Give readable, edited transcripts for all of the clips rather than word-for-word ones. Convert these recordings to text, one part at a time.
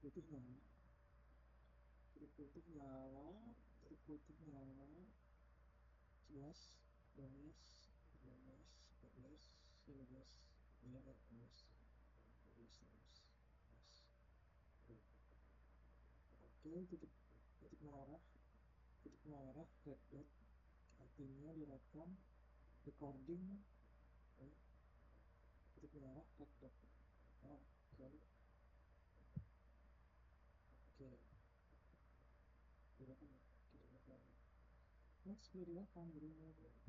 putih nyala, biru putih nyala, biru putih nyala. 11, 12, 13, 14, 15, 16, 17, 18, 19, 20. Oke, titik merah red dot artinya direkam recording. Titik merah red dot. Oke, direkam ya, titik merah. Next, sudah direkam bro. Lihat,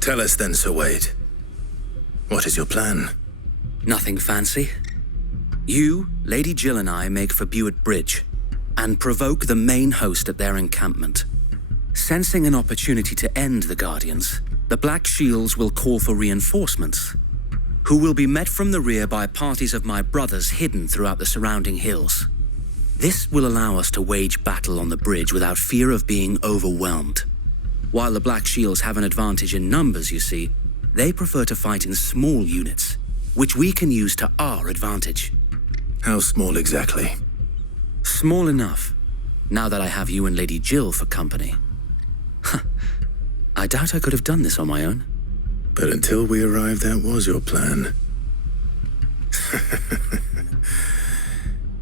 Tell us then, Sir Wade. What is your plan? Nothing fancy. You, Lady Jill and I make for Buett Bridge and provoke the main host at their encampment. Sensing an opportunity to end the Guardians, the Black Shields will call for reinforcements, who will be met from the rear by parties of my brothers hidden throughout the surrounding hills. This will allow us to wage battle on the bridge without fear of being overwhelmed. While the Black Shields have an advantage in numbers, you see, they prefer to fight in small units, which we can use to our advantage. How small exactly? Small enough, now that I have you and Lady Jill for company. I doubt I could have done this on my own. But until we arrived, that was your plan.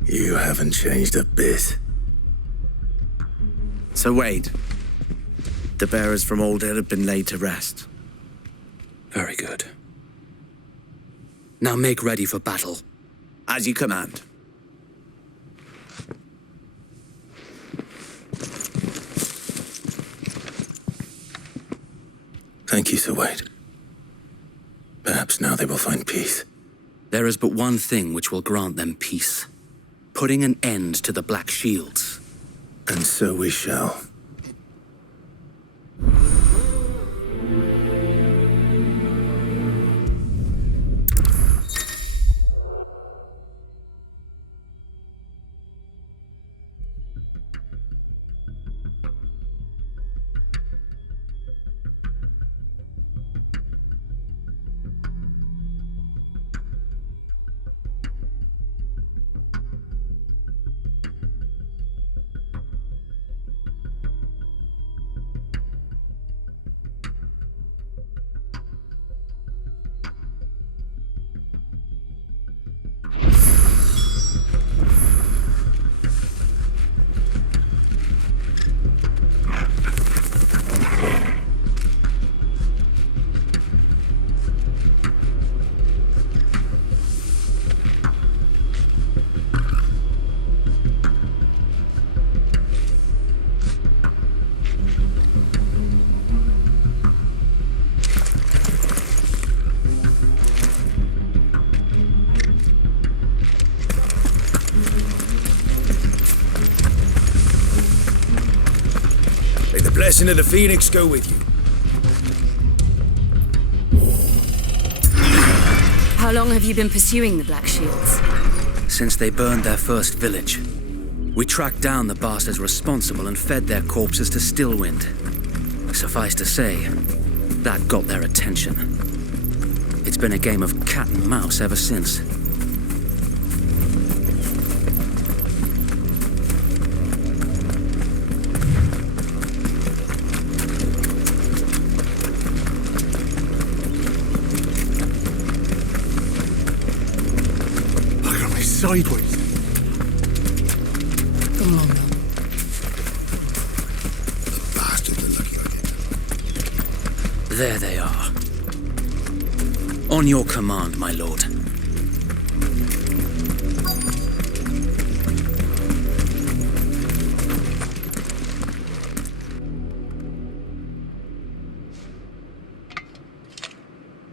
You haven't changed a bit. Sir Wade, the bearers from Oldhill have been laid to rest. Very good. Now make ready for battle. As you command. Thank you, Sir Wade. Perhaps now they will find peace. There is but one thing which will grant them peace. Putting an end to the Black Shields. And so we shall. the blessing of the Phoenix go with you. How long have you been pursuing the Black Shields? Since they burned their first village. We tracked down the bastards responsible and fed their corpses to Stillwind. Suffice to say, that got their attention. It's been a game of cat and mouse ever since. Look at me sideways. Come on, then. The bastards are looking like it. There they are. On your command, my lord.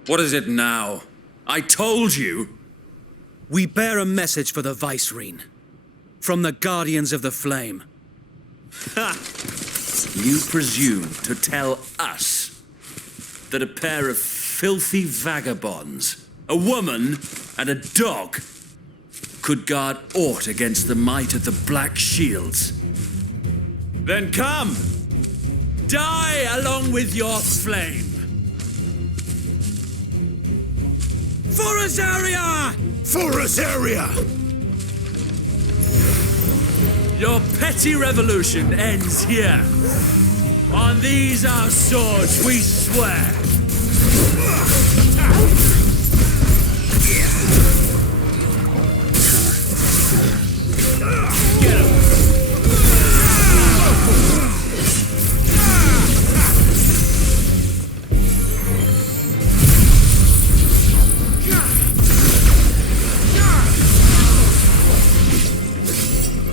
What is it now? I told you! We bear a message for the Vicereine. From the Guardians of the Flame. Ha! You presume to tell us that a pair of filthy vagabonds, a woman and a dog, could guard aught against the might of the Black Shields? Then come! Die along with your flame! For Rosaria! For Rosaria! Your petty revolution ends here. On these our swords we swear. Get him!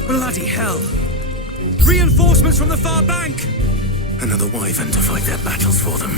Bloody hell! Reinforcements from the far bank! Another wyvern to fight their battles for them.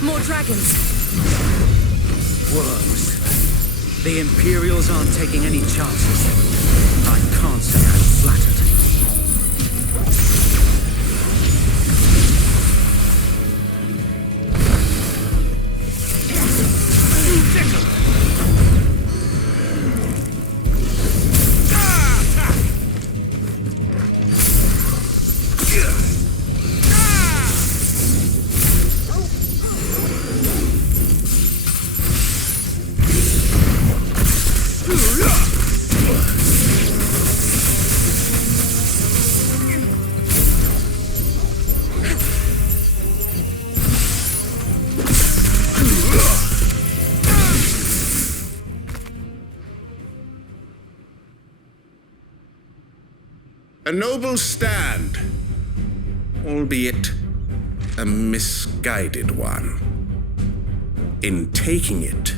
More dragons. Worms. The Imperials aren't taking any chances. I can't say I'm flattered. A noble stand, albeit a misguided one. In taking it,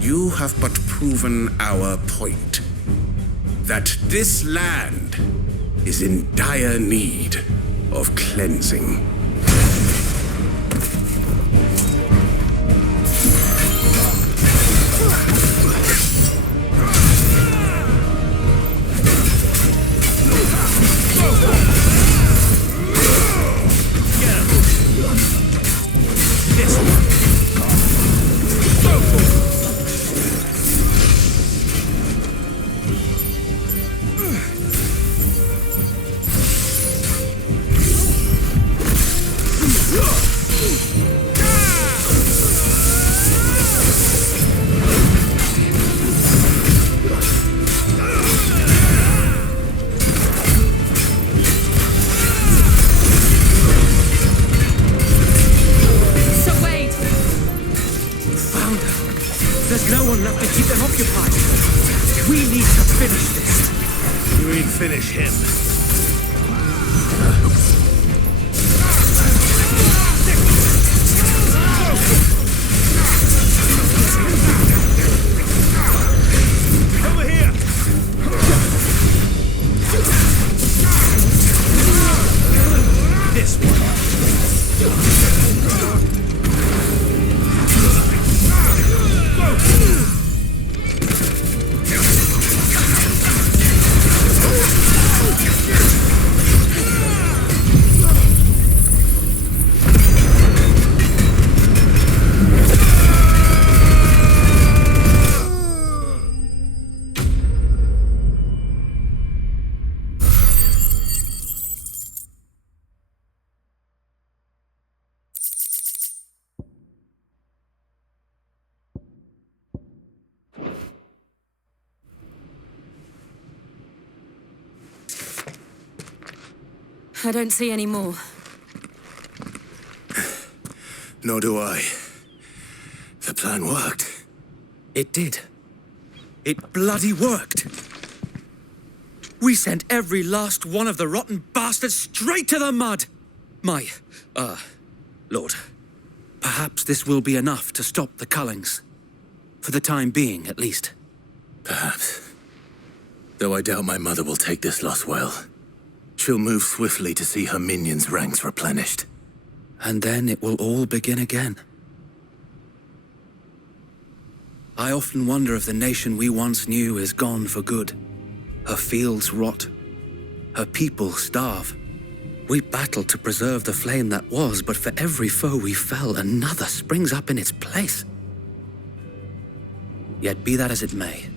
you have but proven our point, that this land is in dire need of cleansing. There's no one left to keep them occupied. We need to finish this. You mean finish him? Over here! This one. I don't see any more. Nor do I. The plan worked. It did. It bloody worked. We sent every last one of the rotten bastards straight to the mud. My, Lord, perhaps this will be enough to stop the Cullings. For the time being, at least. Perhaps. Though I doubt my mother will take this loss well. She'll move swiftly to see her minions' ranks replenished. And then it will all begin again. I often wonder if the nation we once knew is gone for good. Her fields rot. Her people starve. We battled to preserve the flame that was, but for every foe we fell, another springs up in its place. Yet be that as it may,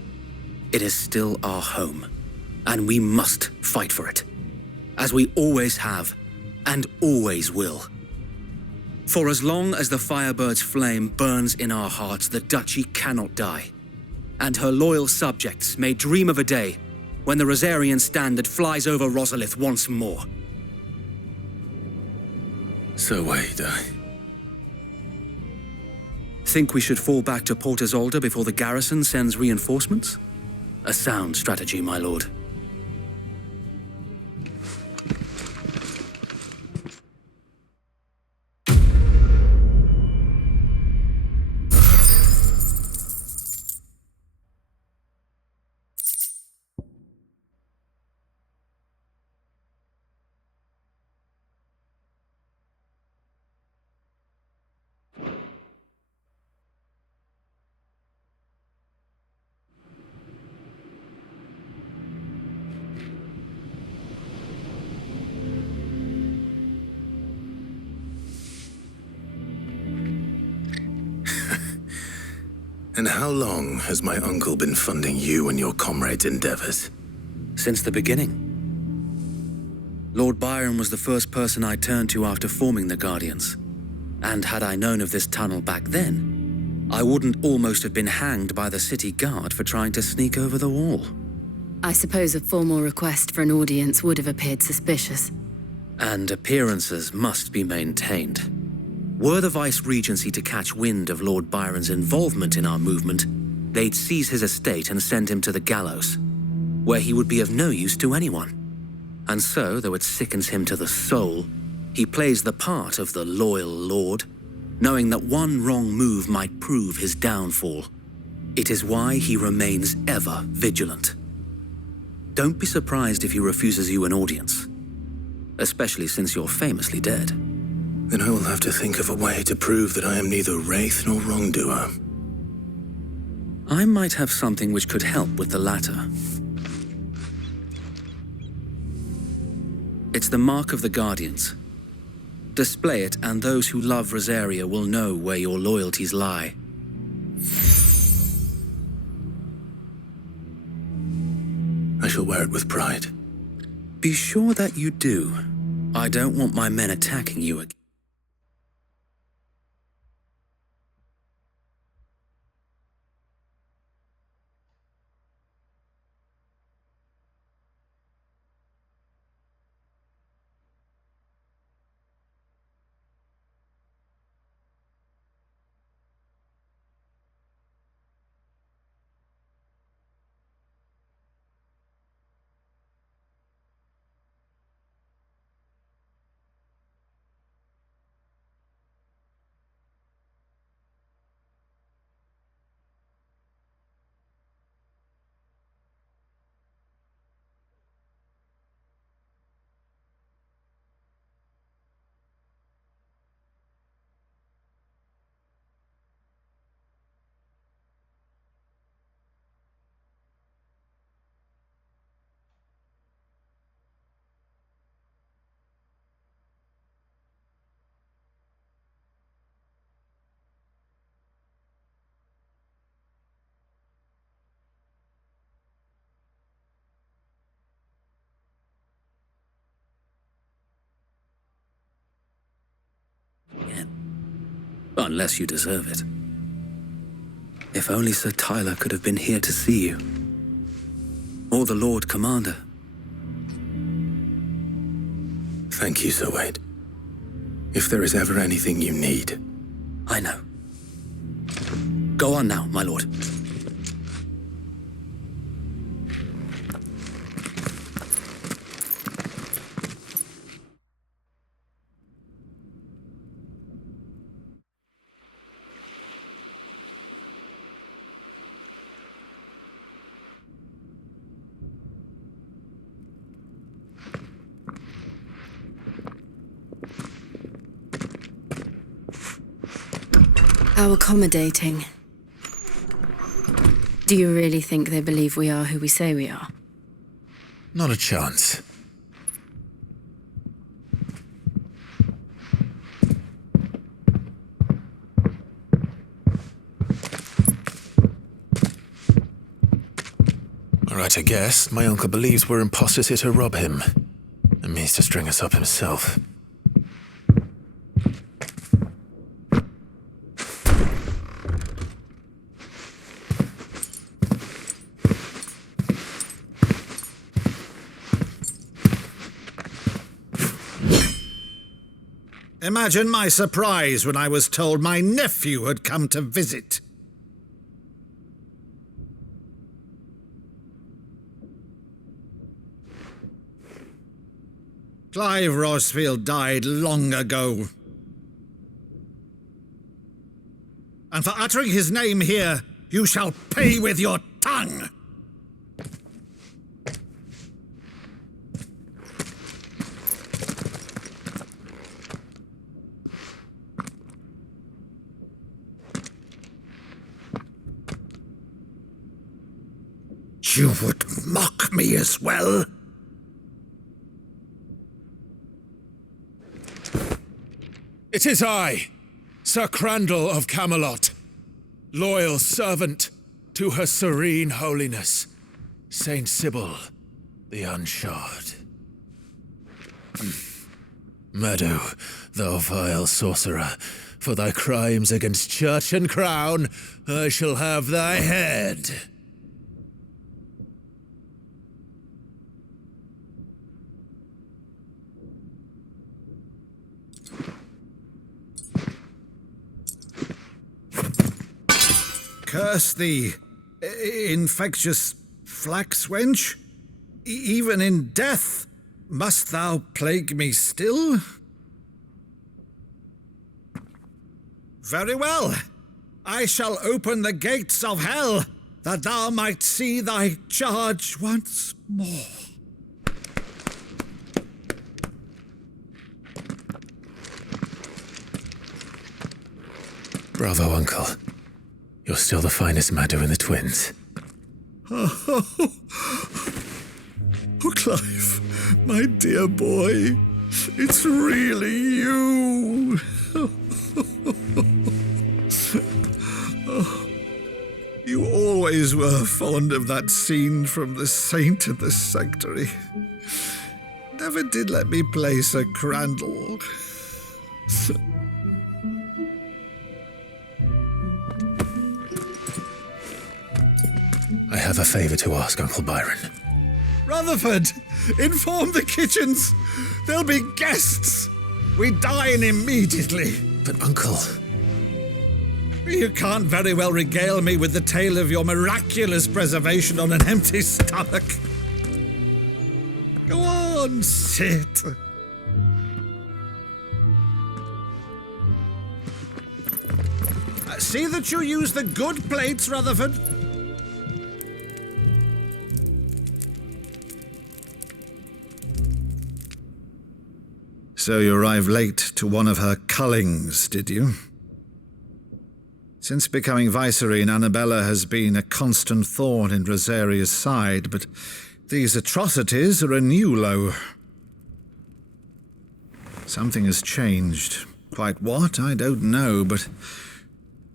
it is still our home, and we must fight for it, as we always have, and always will. For as long as the Firebird's flame burns in our hearts, the Duchy cannot die, and her loyal subjects may dream of a day when the Rosarian standard flies over Rosalith once more. So wait, Think we should fall back to Port Isolde before the garrison sends reinforcements? A sound strategy, my lord. And how long has my uncle been funding you and your comrades' endeavors? Since the beginning. Lord Byron was the first person I turned to after forming the Guardians. And had I known of this tunnel back then, I wouldn't almost have been hanged by the city guard for trying to sneak over the wall. I suppose a formal request for an audience would have appeared suspicious. And appearances must be maintained. Were the Vice-Regency to catch wind of Lord Byron's involvement in our movement, they'd seize his estate and send him to the gallows, where he would be of no use to anyone. And so, though it sickens him to the soul, he plays the part of the loyal lord, knowing that one wrong move might prove his downfall. It is why he remains ever vigilant. Don't be surprised if he refuses you an audience, especially since you're famously dead. Then I will have to think of a way to prove that I am neither wraith nor wrongdoer. I might have something which could help with the latter. It's the mark of the Guardians. Display it, and those who love Rosaria will know where your loyalties lie. I shall wear it with pride. Be sure that you do. I don't want my men attacking you again. Unless you deserve it. If only Sir Tyler could have been here to see you. Or the Lord Commander. Thank you, Sir Wade. If there is ever anything you need. I know. Go on now, my lord. How accommodating. Do you really think they believe we are who we say we are? Not a chance. All right, I guess. My uncle believes we're imposters here to rob him. And means to string us up himself. Imagine my surprise when I was told my nephew had come to visit. Clive Rosfield died long ago. And for uttering his name here, you shall pay with your tongue! You would mock me as well? It is I, Sir Crandall of Camelot. loyal servant to Her Serene Holiness, Saint Sybil the Unshod. Meadow, thou vile sorcerer, for thy crimes against church and crown, I shall have thy head. Curse thee, infectious flax wench. Even in death, must thou plague me still? Very well. I shall open the gates of hell, that thou might see thy charge once more. Bravo, Uncle. You're still the finest Meadow in the twins. Oh, Clive, my dear boy, it's really you. You always were fond of that scene from The Saint in the Sanctuary. Never did let me play Sir Crandall. I have a favor to ask, Uncle Byron. Rutherford, inform the kitchens. There'll be guests. We dine immediately. But, Uncle... You can't very well regale me with the tale of your miraculous preservation on an empty stomach. Go on, sit. See that you use the good plates, Rutherford. So you arrived late to one of her cullings, did you? Since becoming Vicereine, Annabella has been a constant thorn in Rosaria's side, but these atrocities are a new low. Something has changed. Quite what, I don't know, but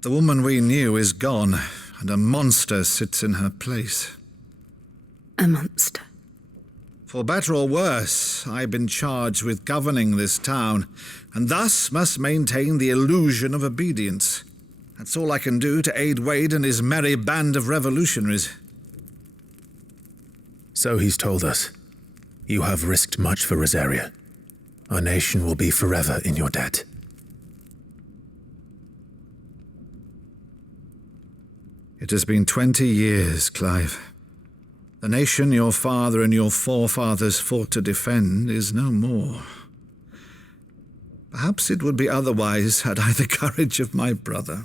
the woman we knew is gone, and a monster sits in her place. A monster. For better or worse, I've been charged with governing this town, and thus must maintain the illusion of obedience. That's all I can do to aid Wade and his merry band of revolutionaries. So he's told us. You have risked much for Rosaria. Our nation will be forever in your debt. It has been 20 years, Clive. The nation your father and your forefathers fought to defend is no more. Perhaps it would be otherwise had I the courage of my brother.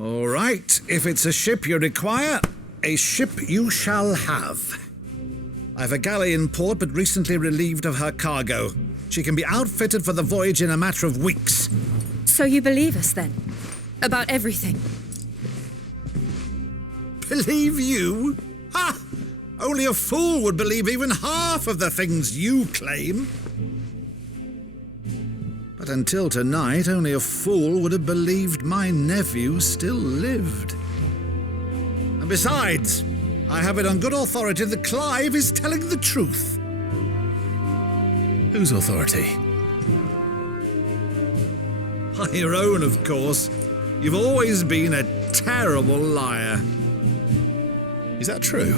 All right, if it's a ship you require, a ship you shall have. I've a galley in port, but recently relieved of her cargo. She can be outfitted for the voyage in a matter of weeks. So you believe us, then? About everything? Believe you? Ha! Only a fool would believe even half of the things you claim. But until tonight, only a fool would have believed my nephew still lived. And besides, I have it on good authority that Clive is telling the truth. Whose authority? By your own, of course. You've always been a terrible liar. Is that true?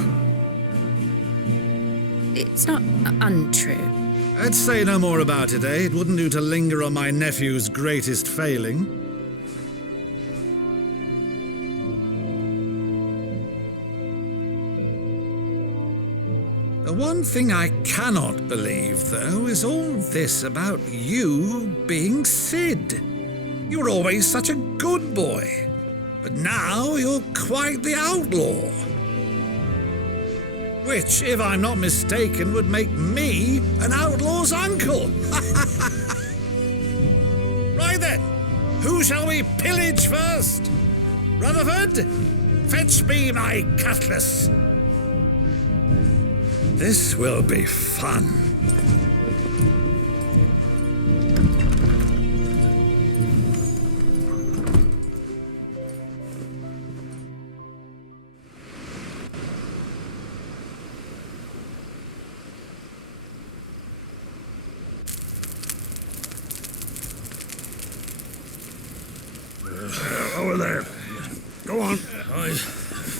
It's not untrue. Let's say no more about it, eh? It wouldn't do to linger on my nephew's greatest failing. The one thing I cannot believe, though, is all this about you being Sid. You were always such a good boy, but now you're quite the outlaw. Which, if I'm not mistaken, would make me an outlaw's uncle. Right then, who shall we pillage first? Rutherford, fetch me my cutlass. This will be fun. Over there. Go on.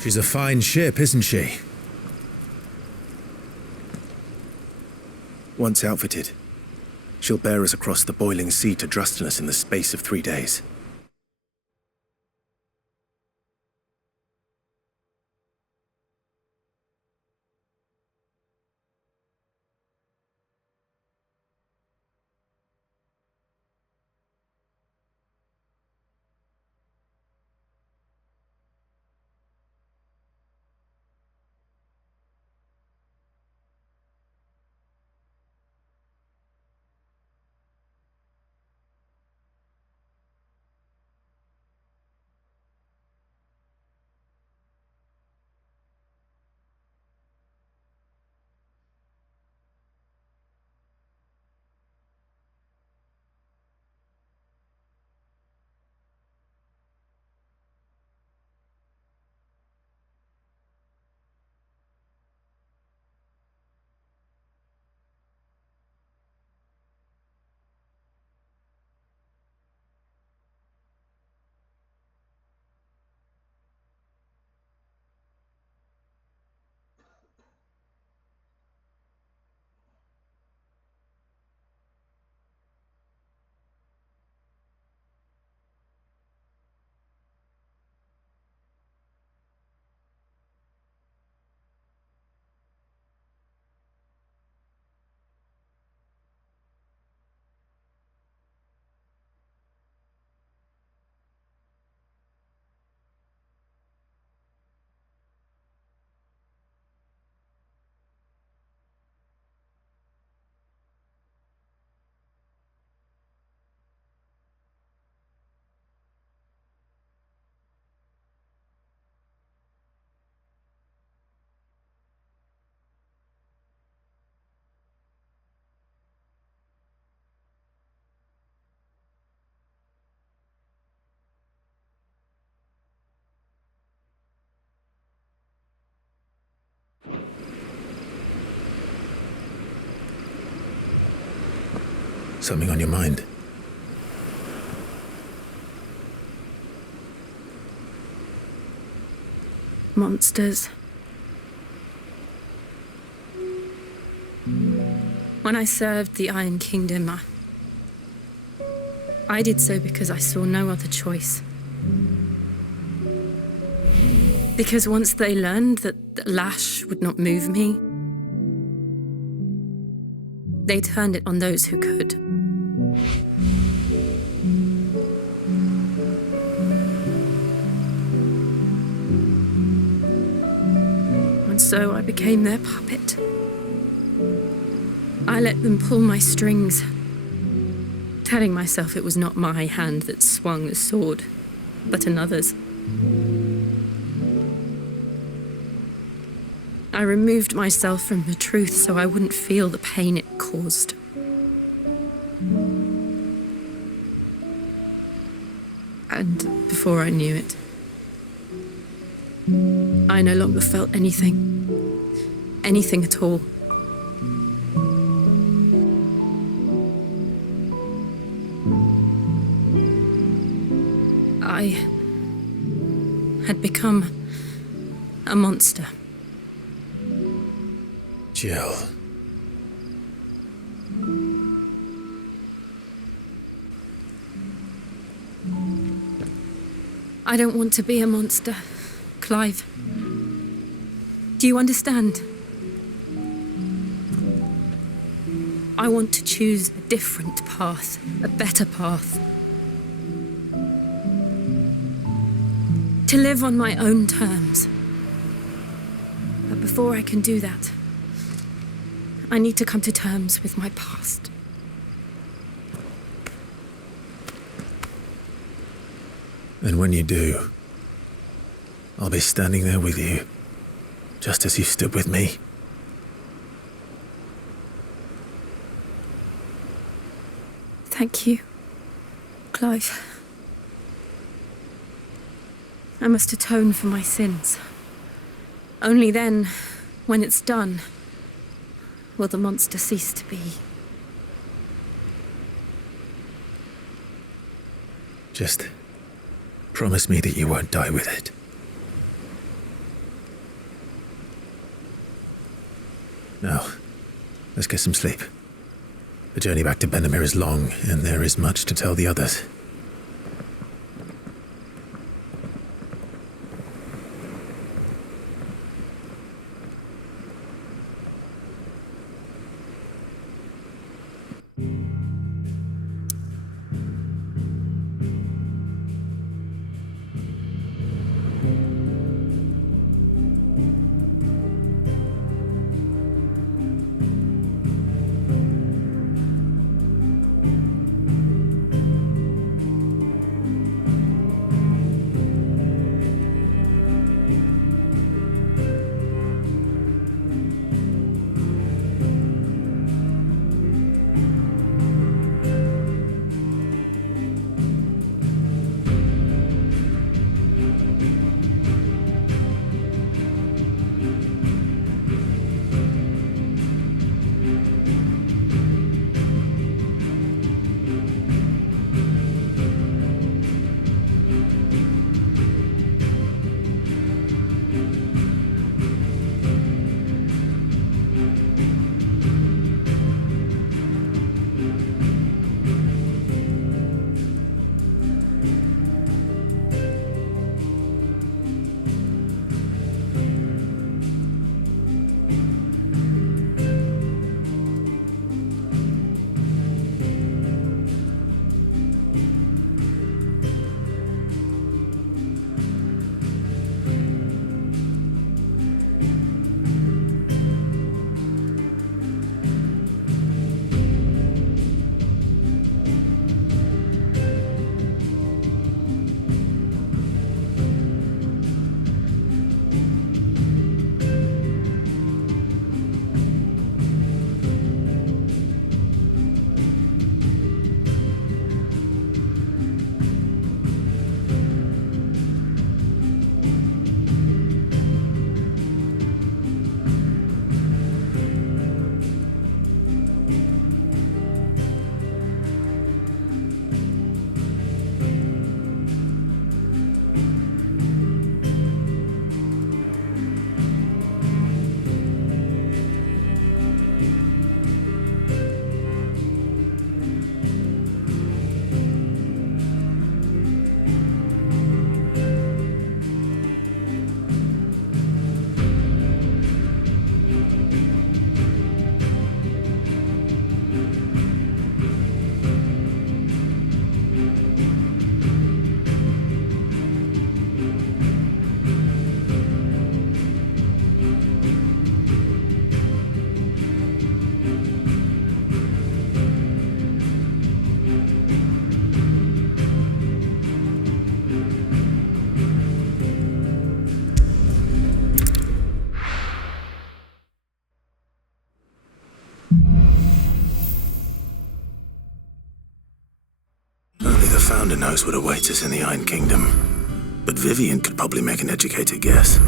She's a fine ship, isn't she? Once outfitted, she'll bear us across the boiling sea to Drustinus in the space of 3 days. Something on your mind? Monsters. When I served the Iron Kingdom, I did so because I saw no other choice. Because once they learned that the lash would not move me, they turned it on those who could. And so I became their puppet. I let them pull my strings, telling myself it was not my hand that swung the sword, but another's. I removed myself from the truth so I wouldn't feel the pain it caused. And before I knew it, I no longer felt anything. Anything at all. I had become a monster. Jill. I don't want to be a monster, Clive. Do you understand? I want to choose a different path, a better path. To live on my own terms. But before I can do that, I need to come to terms with my past. And when you do, I'll be standing there with you, just as you stood with me. Thank you, Clive. I must atone for my sins. Only then, when it's done, will the monster cease to be. Just promise me that you won't die with it. Now, let's get some sleep. The journey back to Benamir is long, and there is much to tell the others. Founder knows what awaits us in the Iron Kingdom, but Vivian could probably make an educated guess.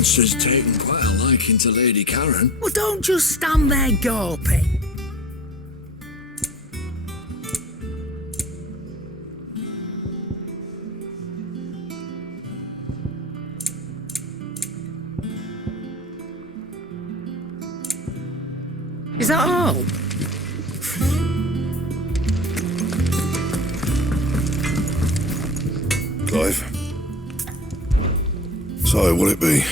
Monster's taken quite a liking to Lady Karen. Well, don't just stand there gawping. Is that all? Clive. So, will it be?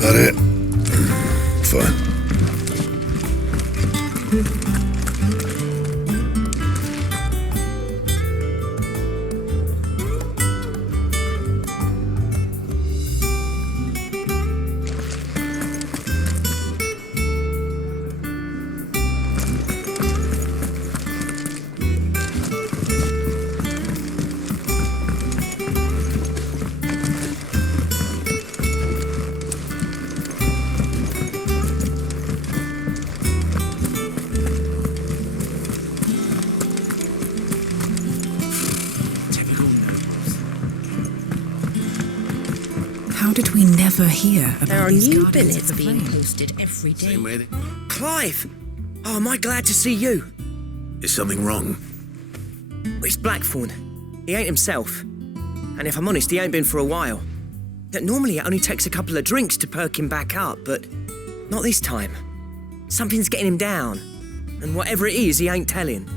That it? Fine. How did we never hear about There are these new Guardians of billets the being Flame? posted every day. Same way. Clive! Oh, am I glad to see you? Is something wrong? It's Blackthorn. He ain't himself. And if I'm honest, he ain't been for a while. That normally it only takes a couple of drinks to perk him back up, but not this time. Something's getting him down. And whatever it is, he ain't telling.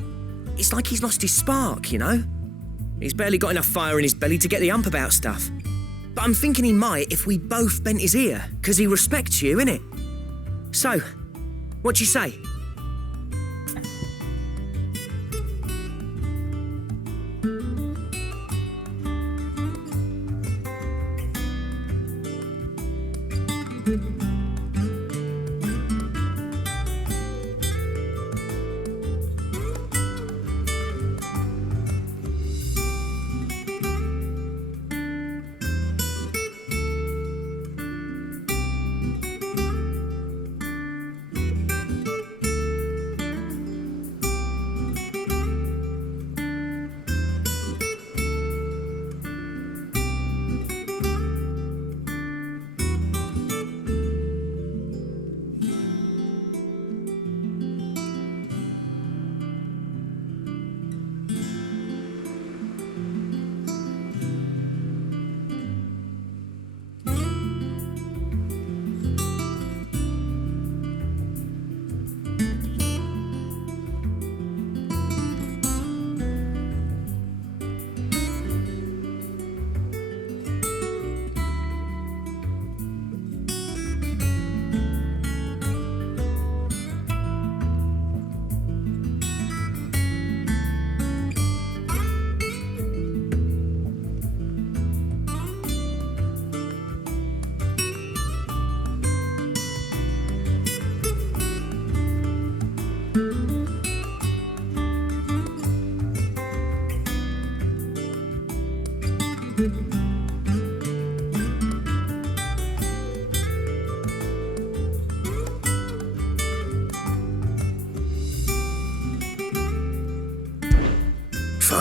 It's like he's lost his spark, you know? He's barely got enough fire in his belly to get the ump about stuff. But I'm thinking he might if we both bent his ear, 'cause he respects you, innit? So, what you say?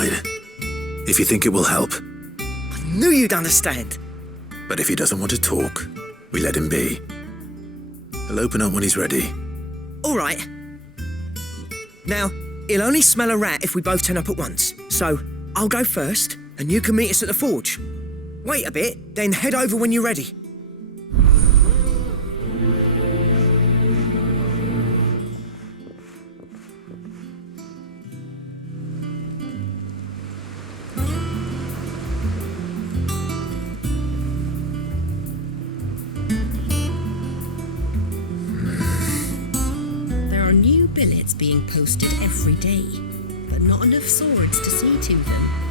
side. If you think it will help. I knew you'd understand. But if he doesn't want to talk, we let him be. He'll open up when he's ready. All right. Now, he'll only smell a rat if we both turn up at once. So, I'll go first, and you can meet us at the forge. Wait a bit, then head over when you're ready. There are new billets being posted every day, but not enough swords to see to them.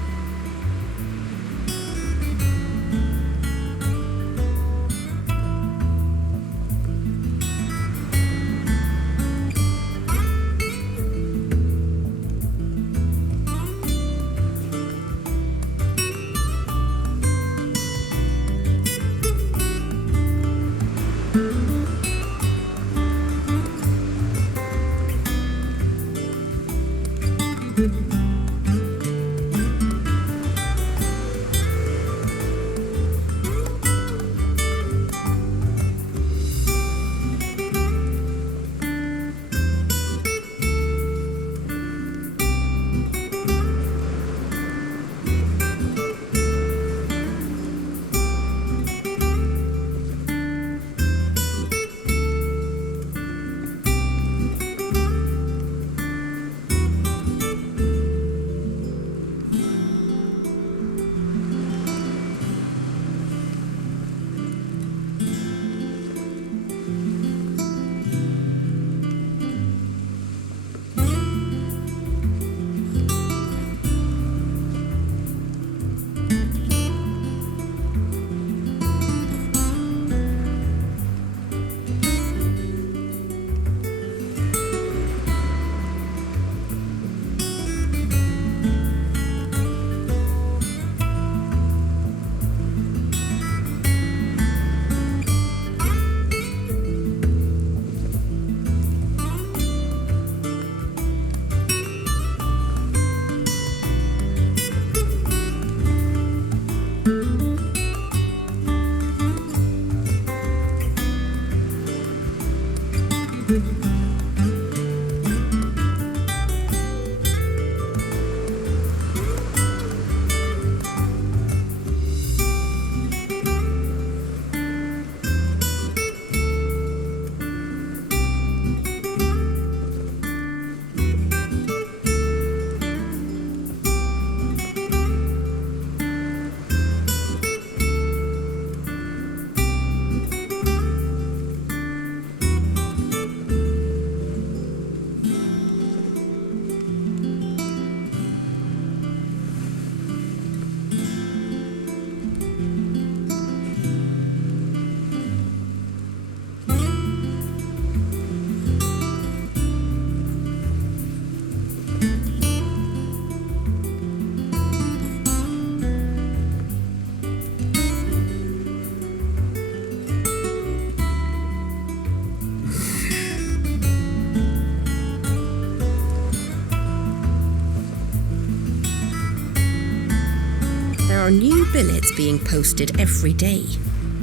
There are new billets being posted every day,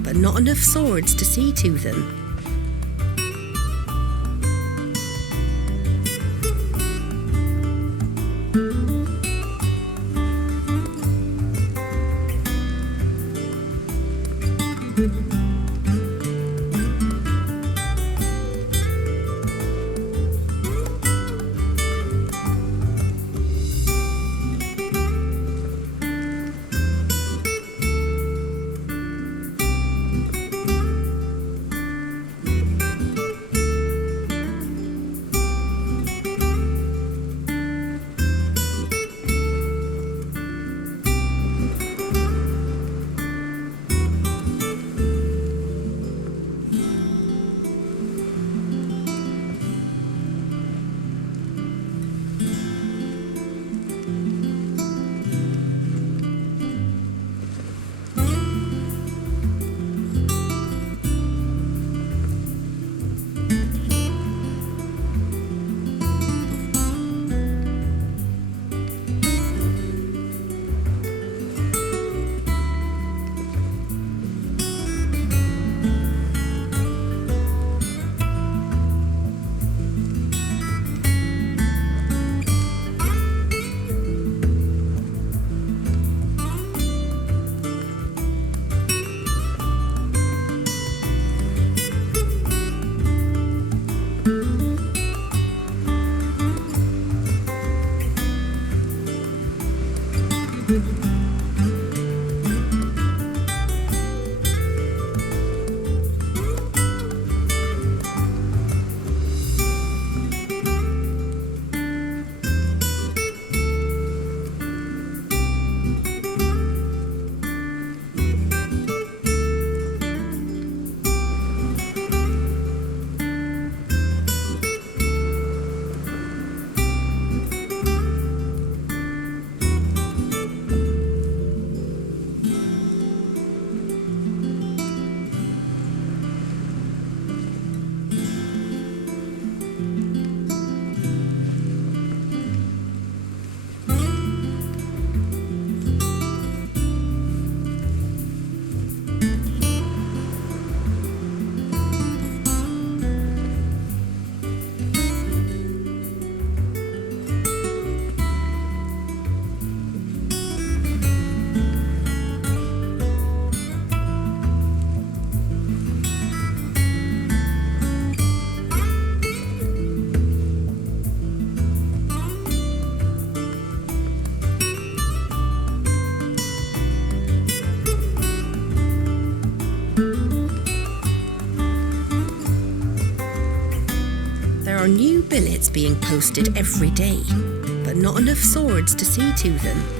but not enough swords to see to them. are new billets being posted every day, but not enough swords to see to them.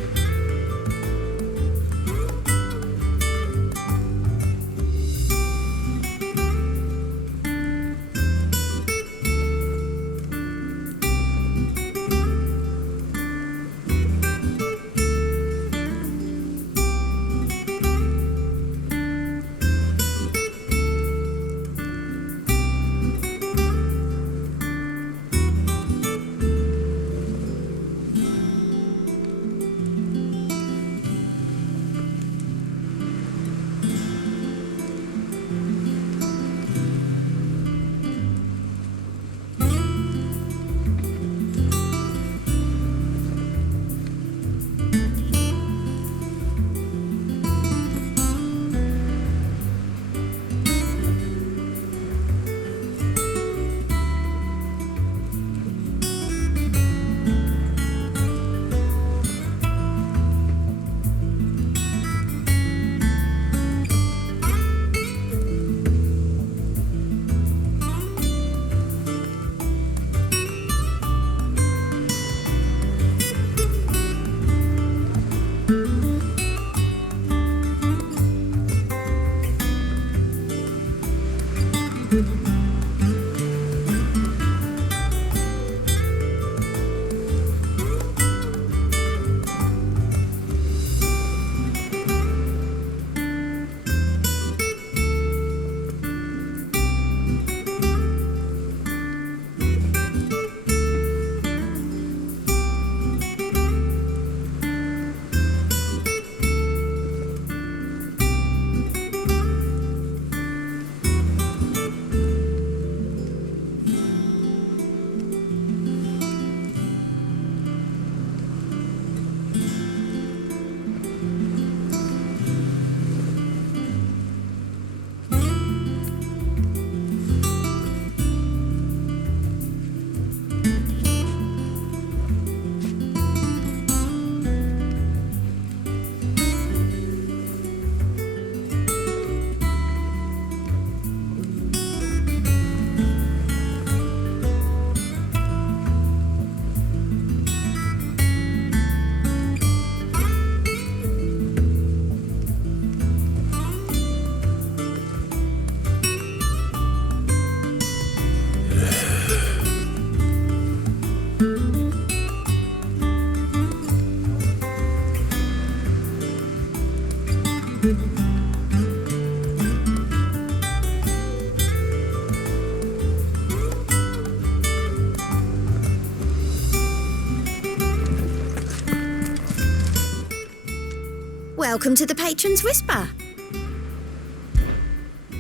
Welcome to the Patron's Whisper.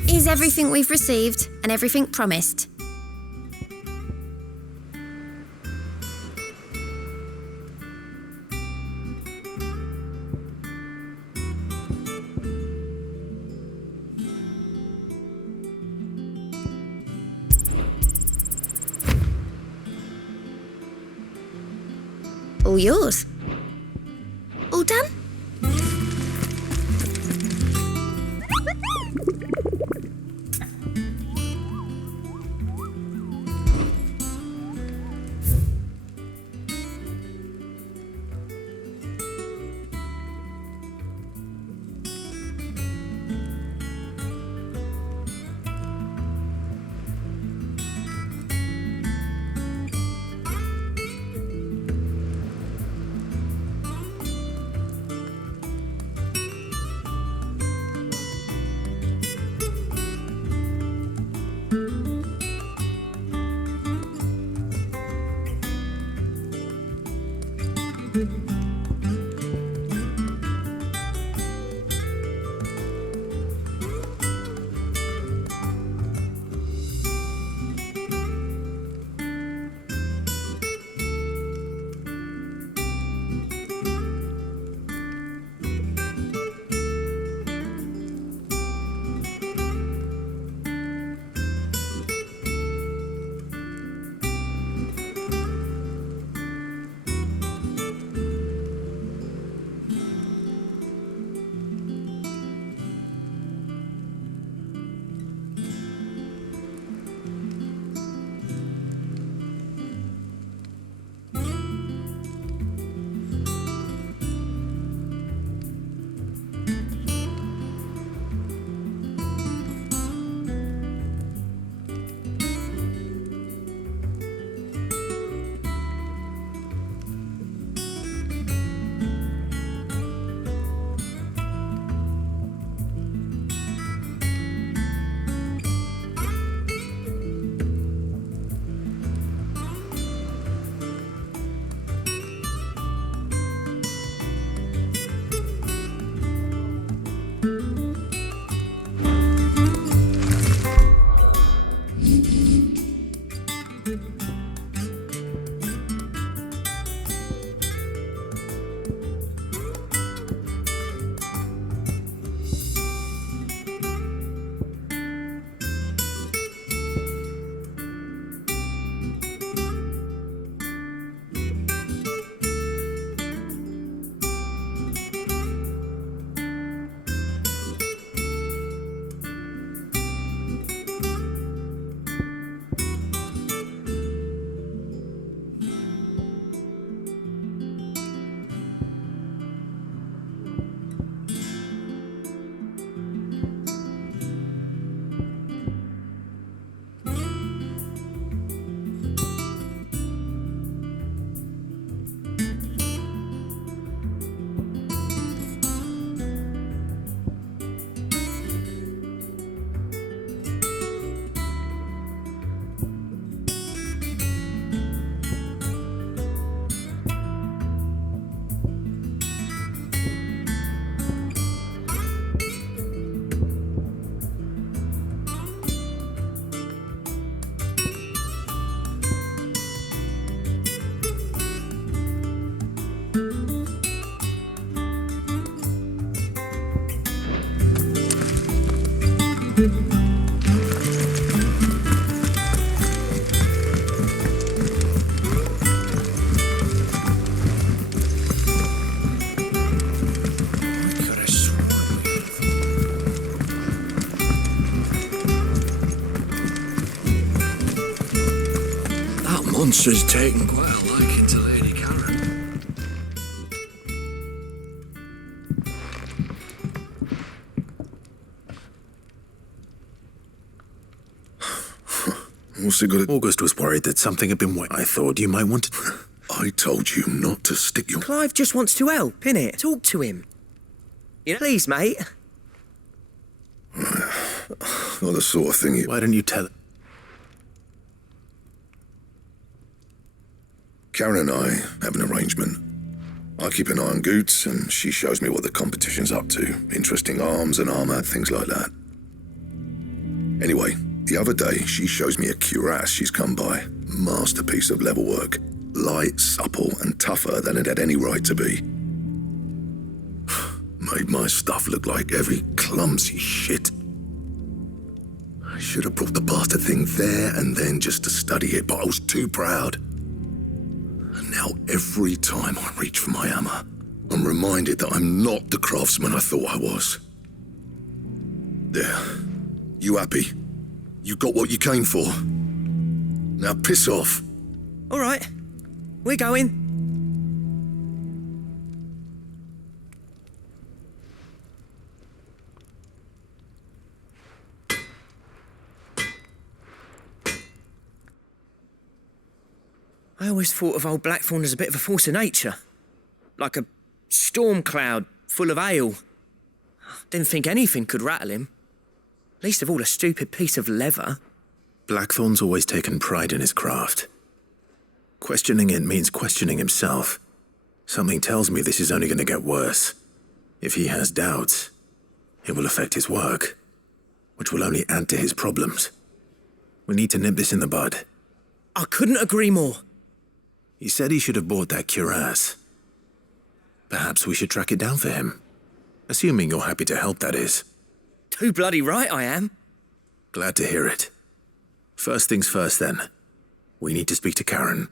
Is everything we've received and everything promised? All yours. All done? That monster's taken quite a liking to Lady Karen. What's it got? August was worried that something had been wet. I thought you might want to... I told you not to stick your... Clive just wants to help, innit? Talk to him. You know, please, mate. Not the sort of thing you... Why didn't you tell... Karen and I have an arrangement. I keep an eye on Goots, and she shows me what the competition's up to. Interesting arms and armour, things like that. Anyway, the other day, she shows me a cuirass she's come by. Masterpiece of level work. Light, supple, and tougher than it had any right to be. Made my stuff look like every clumsy shit. I should have brought the bastard thing there and then just to study it, but I was too proud. And now every time I reach for my hammer, I'm reminded that I'm not the craftsman I thought I was. There. You happy? You got what you came for. Now piss off. All right. We're going. I always thought of old Blackthorn as a bit of a force of nature. Like a storm cloud full of ale. Didn't think anything could rattle him. Least of all a stupid piece of leather. Blackthorn's always taken pride in his craft. Questioning it means questioning himself. Something tells me this is only going to get worse. If he has doubts, it will affect his work, which will only add to his problems. We need to nip this in the bud. I couldn't agree more. He said he should have bought that cuirass. Perhaps we should track it down for him. Assuming you're happy to help, that is. Too bloody right I am. Glad to hear it. First things first, then. We need to speak to Karen.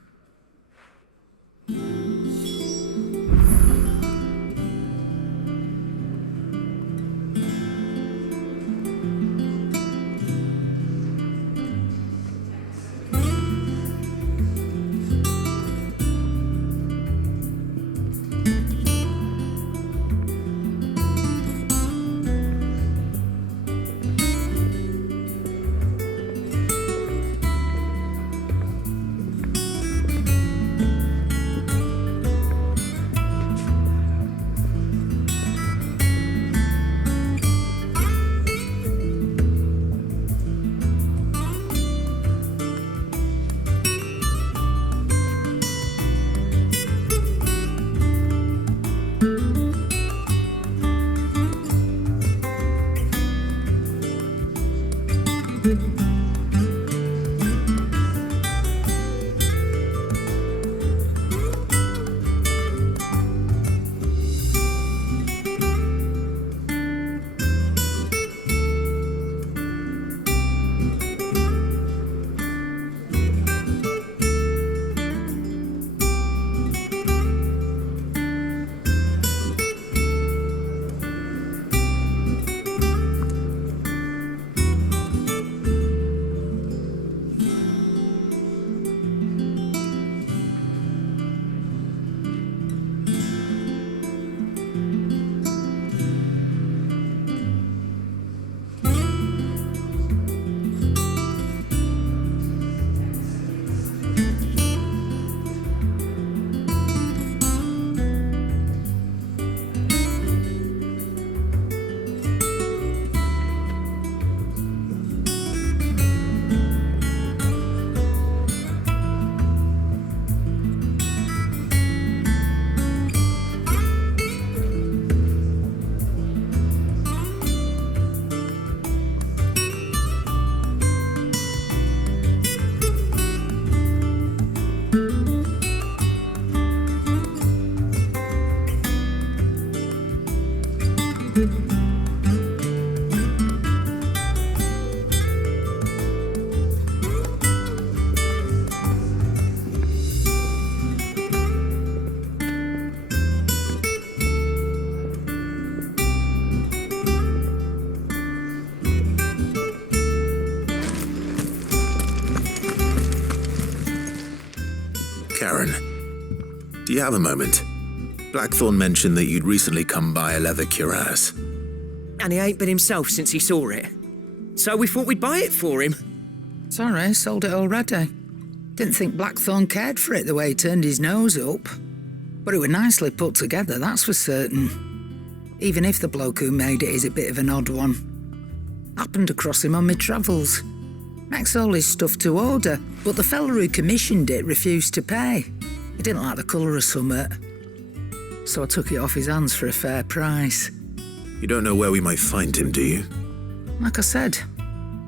Karen, do you have a moment? Blackthorn mentioned that you'd recently come by a leather cuirass. And he ain't been himself since he saw it. So we thought we'd buy it for him. Sorry, sold it already. Didn't think Blackthorn cared for it the way he turned his nose up. But it were nicely put together, that's for certain. Even if the bloke who made it is a bit of an odd one. Happened across him on my travels. Makes all his stuff to order, but the fella who commissioned it refused to pay. He didn't like the colour of summit. So I took it off his hands for a fair price. You don't know where we might find him, do you? Like I said,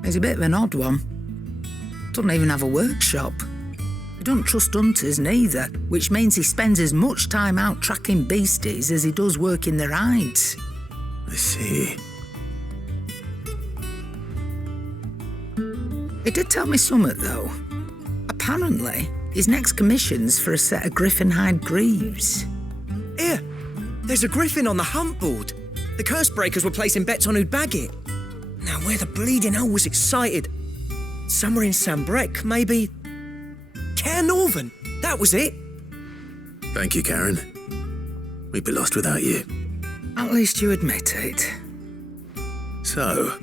he's a bit of an odd one. Doesn't even have a workshop. He doesn't trust hunters neither, which means he spends as much time out tracking beasties as he does working their hides. I see. He did tell me something, though. Apparently, his next commission's for a set of griffin hide greaves. Here, there's a griffin on the hunt board. The curse breakers were placing bets on who'd bag it. Now, where the bleeding hell was excited? Somewhere in Sambrec, maybe... Caer Northern, that was it. Thank you, Karen. We'd be lost without you. At least you admit it. So,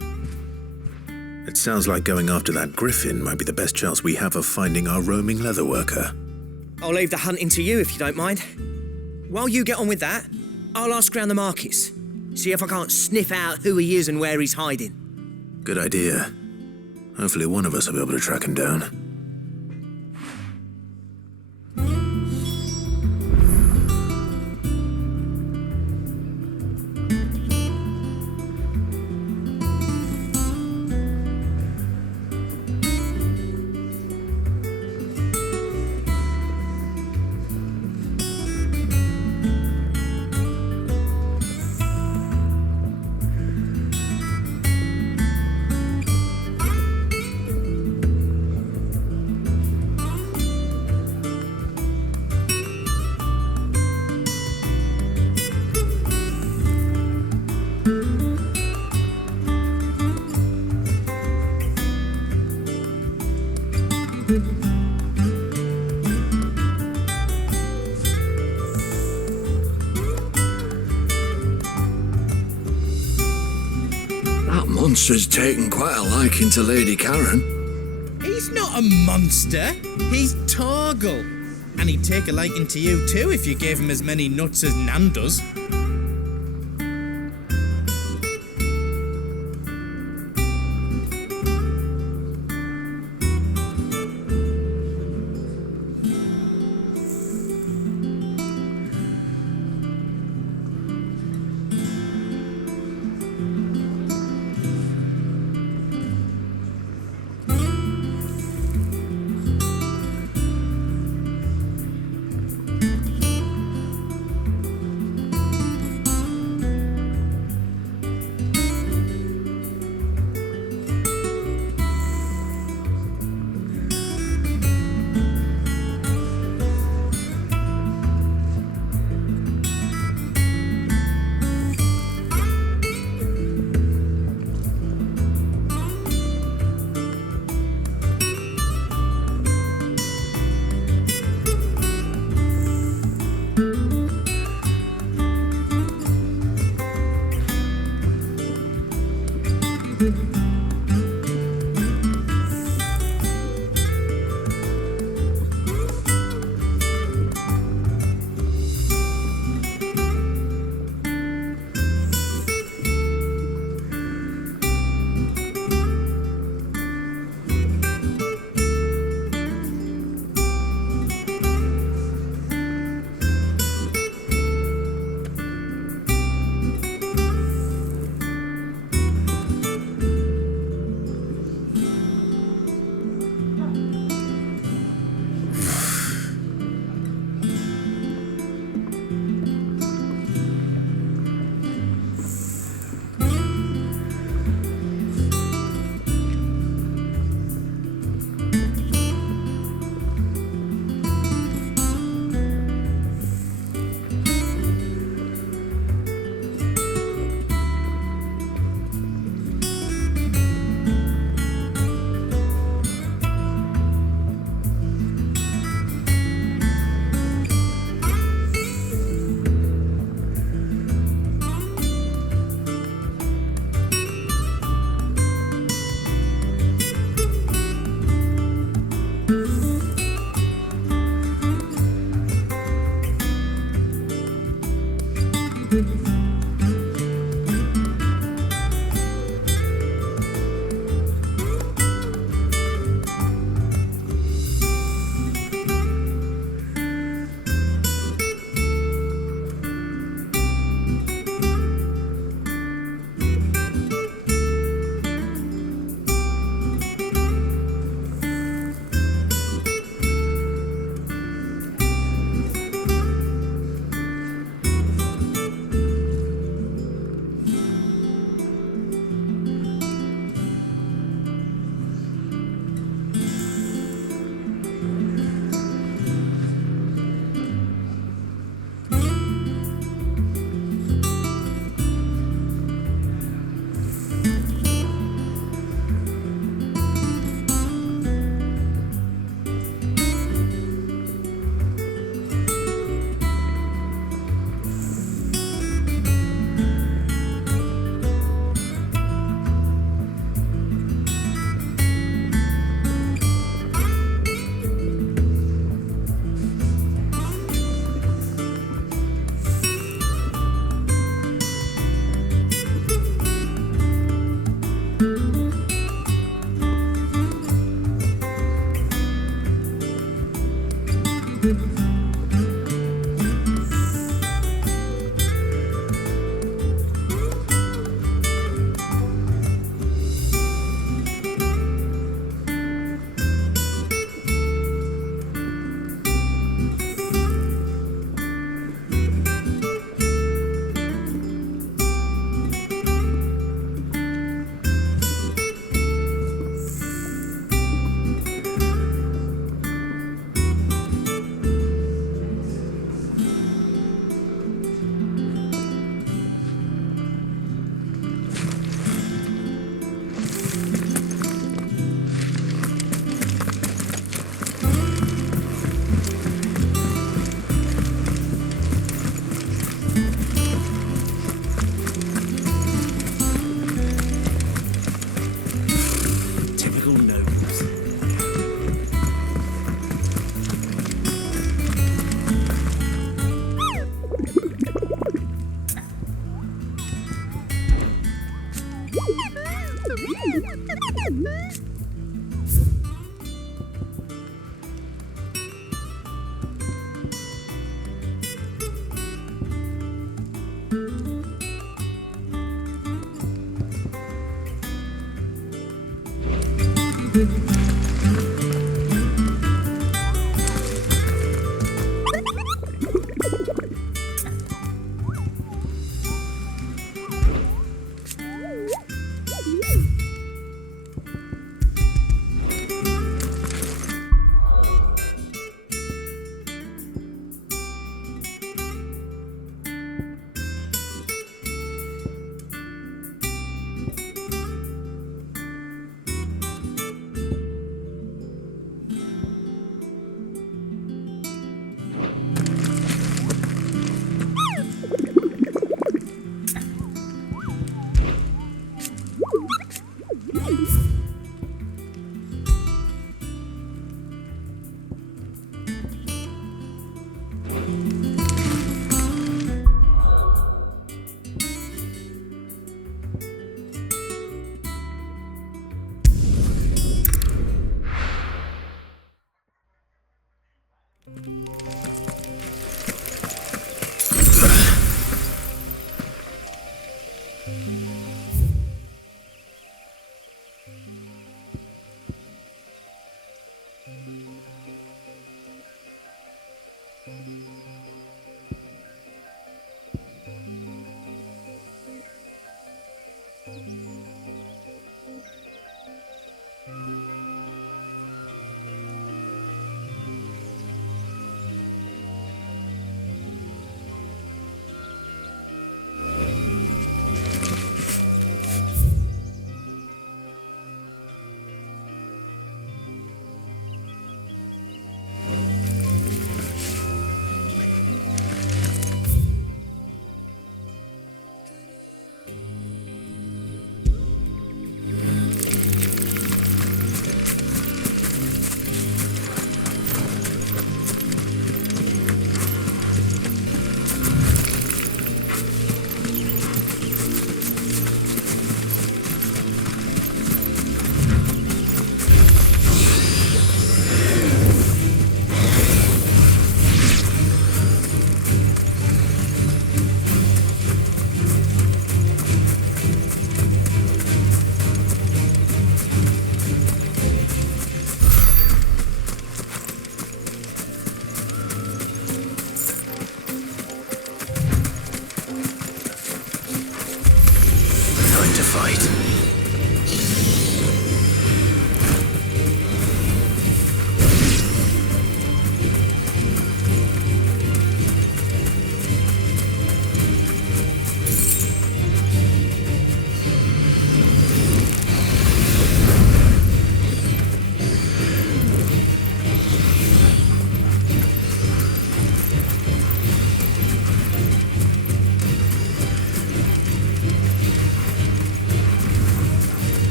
it sounds like going after that griffin might be the best chance we have of finding our roaming leatherworker. I'll leave the hunting to you if you don't mind. While you get on with that, I'll ask around the markets. See if I can't sniff out who he is and where he's hiding. Good idea. Hopefully one of us will be able to track him down. That monster's taken quite a liking to Lady Karen. He's not a monster. He's Torgal. And he'd take a liking to you too if you gave him as many nuts as Nan does.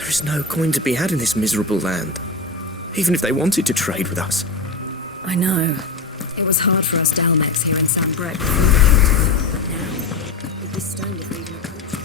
There is no coin to be had in this miserable land, even if they wanted to trade with us. I know. It was hard for us Dalmex here in San Brett before, but now, we'd be stoned if we even approached it.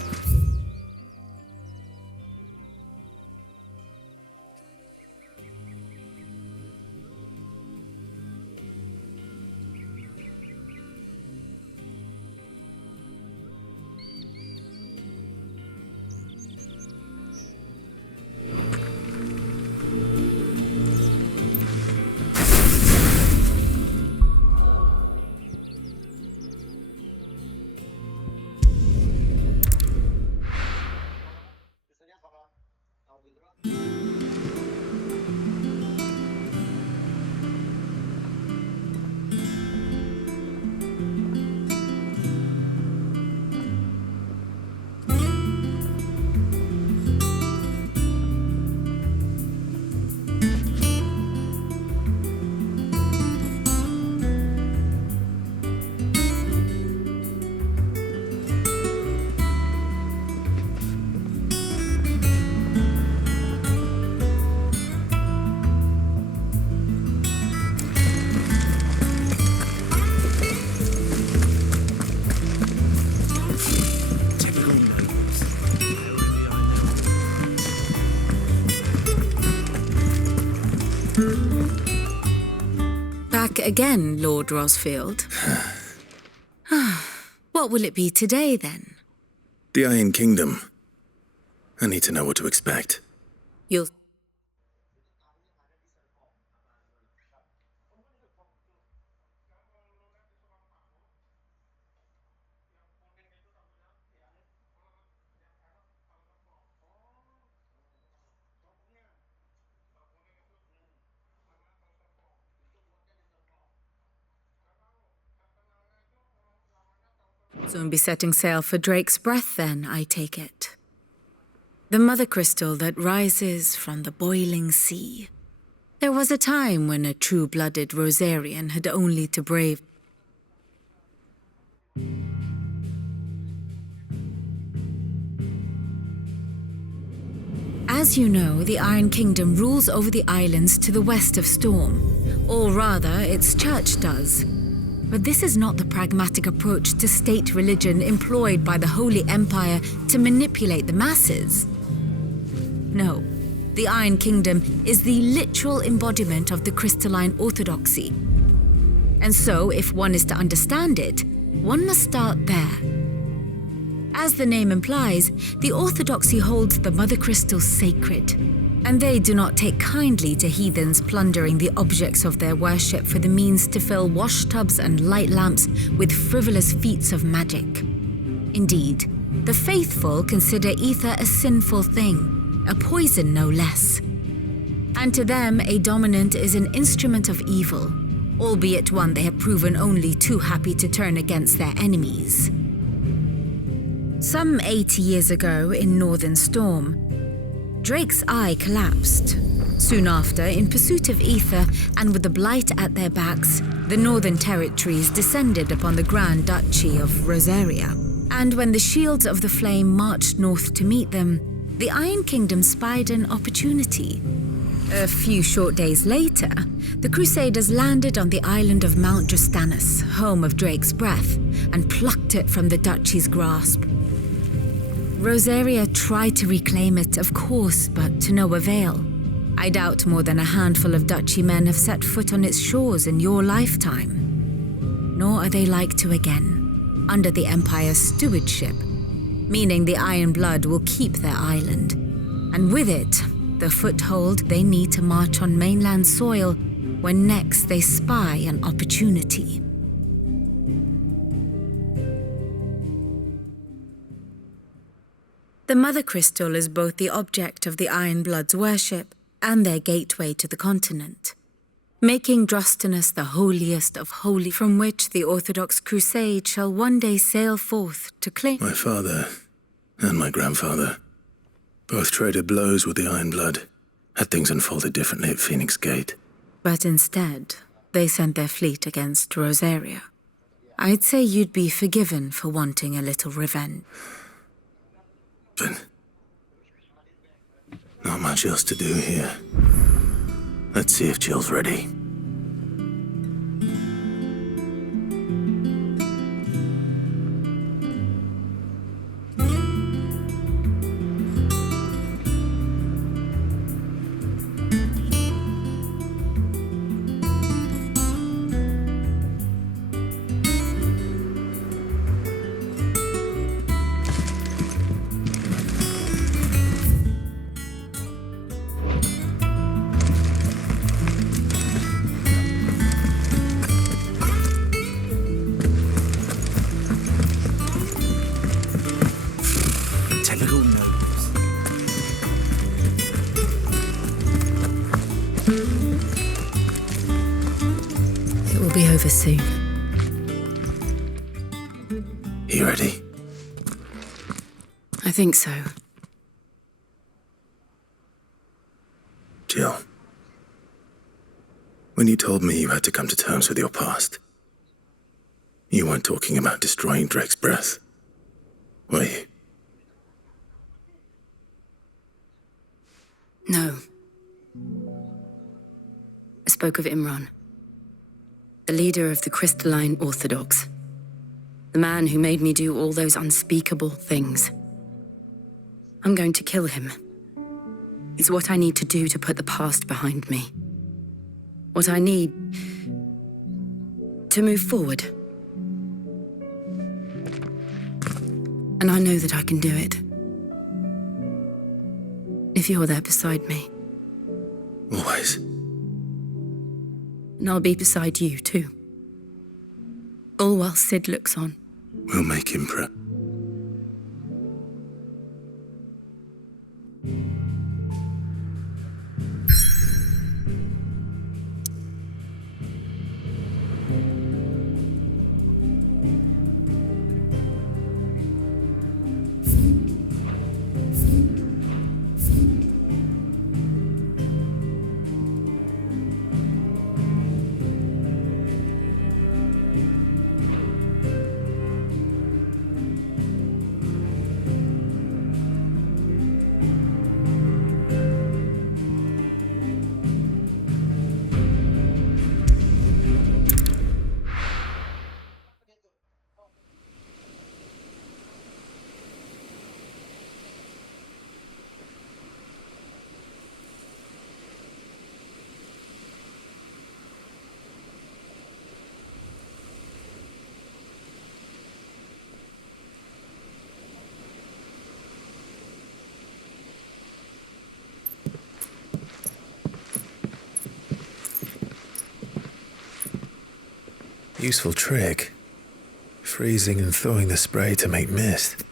back again, Lord Rosfield. What will it be today, then? The Iron Kingdom. I need to know what to expect. You'll... soon be setting sail for Drake's Breath, then, I take it. The mother crystal that rises from the boiling sea. There was a time when a true-blooded Rosarian had only to brave... As you know, the Iron Kingdom rules over the islands to the west of Storm. Or rather, its church does. But this is not the pragmatic approach to state religion employed by the Holy Empire to manipulate the masses. No, the Iron Kingdom is the literal embodiment of the crystalline orthodoxy. And so, if one is to understand it, one must start there. As the name implies, the orthodoxy holds the mother crystal sacred, and they do not take kindly to heathens plundering the objects of their worship for the means to fill washtubs and light lamps with frivolous feats of magic. Indeed, the faithful consider ether a sinful thing, a poison no less. And to them, a dominant is an instrument of evil, albeit one they have proven only too happy to turn against their enemies. Some 80 years ago in Northern Storm, Drake's eye collapsed. Soon after, in pursuit of ether and with the blight at their backs, the Northern Territories descended upon the Grand Duchy of Rosaria. And when the Shields of the Flame marched north to meet them, the Iron Kingdom spied an opportunity. A few short days later, the Crusaders landed on the island of Mount Justanus, home of Drake's Breath, and plucked it from the duchy's grasp. Rosaria tried to reclaim it, of course, but to no avail. I doubt more than a handful of duchy men have set foot on its shores in your lifetime. Nor are they like to again, under the Empire's stewardship, meaning the Iron Blood will keep their island, and with it, the foothold they need to march on mainland soil when next they spy an opportunity. The Mother Crystal is both the object of the Iron Blood's worship and their gateway to the continent, making Drostanus the holiest of holy from which the Orthodox Crusade shall one day sail forth to claim... My father and my grandfather both traded blows with the Iron Blood, had things unfolded differently at Phoenix Gate. But instead, they sent their fleet against Rosaria. I'd say you'd be forgiven for wanting a little revenge. But not much else to do here. Let's see if Jill's ready. Be over soon. You ready? I think so. Jill, when you told me you had to come to terms with your past, you weren't talking about destroying Drake's Breath, were you? No. I spoke of Imran, the leader of the Crystalline Orthodox. The man who made me do all those unspeakable things. I'm going to kill him. It's what I need to do to put the past behind me. What I need to move forward. And I know that I can do it. If you're there beside me. Always. And I'll be beside you, too. All while Sid looks on. We'll make him proud. Useful trick. Freezing and thawing the spray to make mist.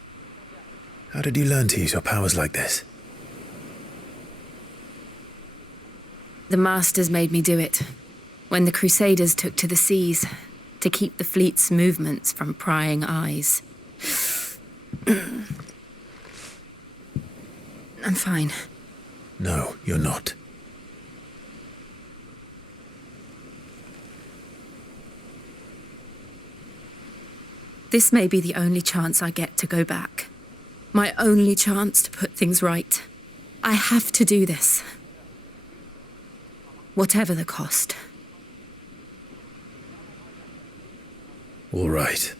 How did you learn to use your powers like this? The Masters made me do it. When the Crusaders took to the seas, to keep the fleet's movements from prying eyes. I'm fine. No, you're not. This may be the only chance I get to go back. My only chance to put things right. I have to do this. Whatever the cost. All right.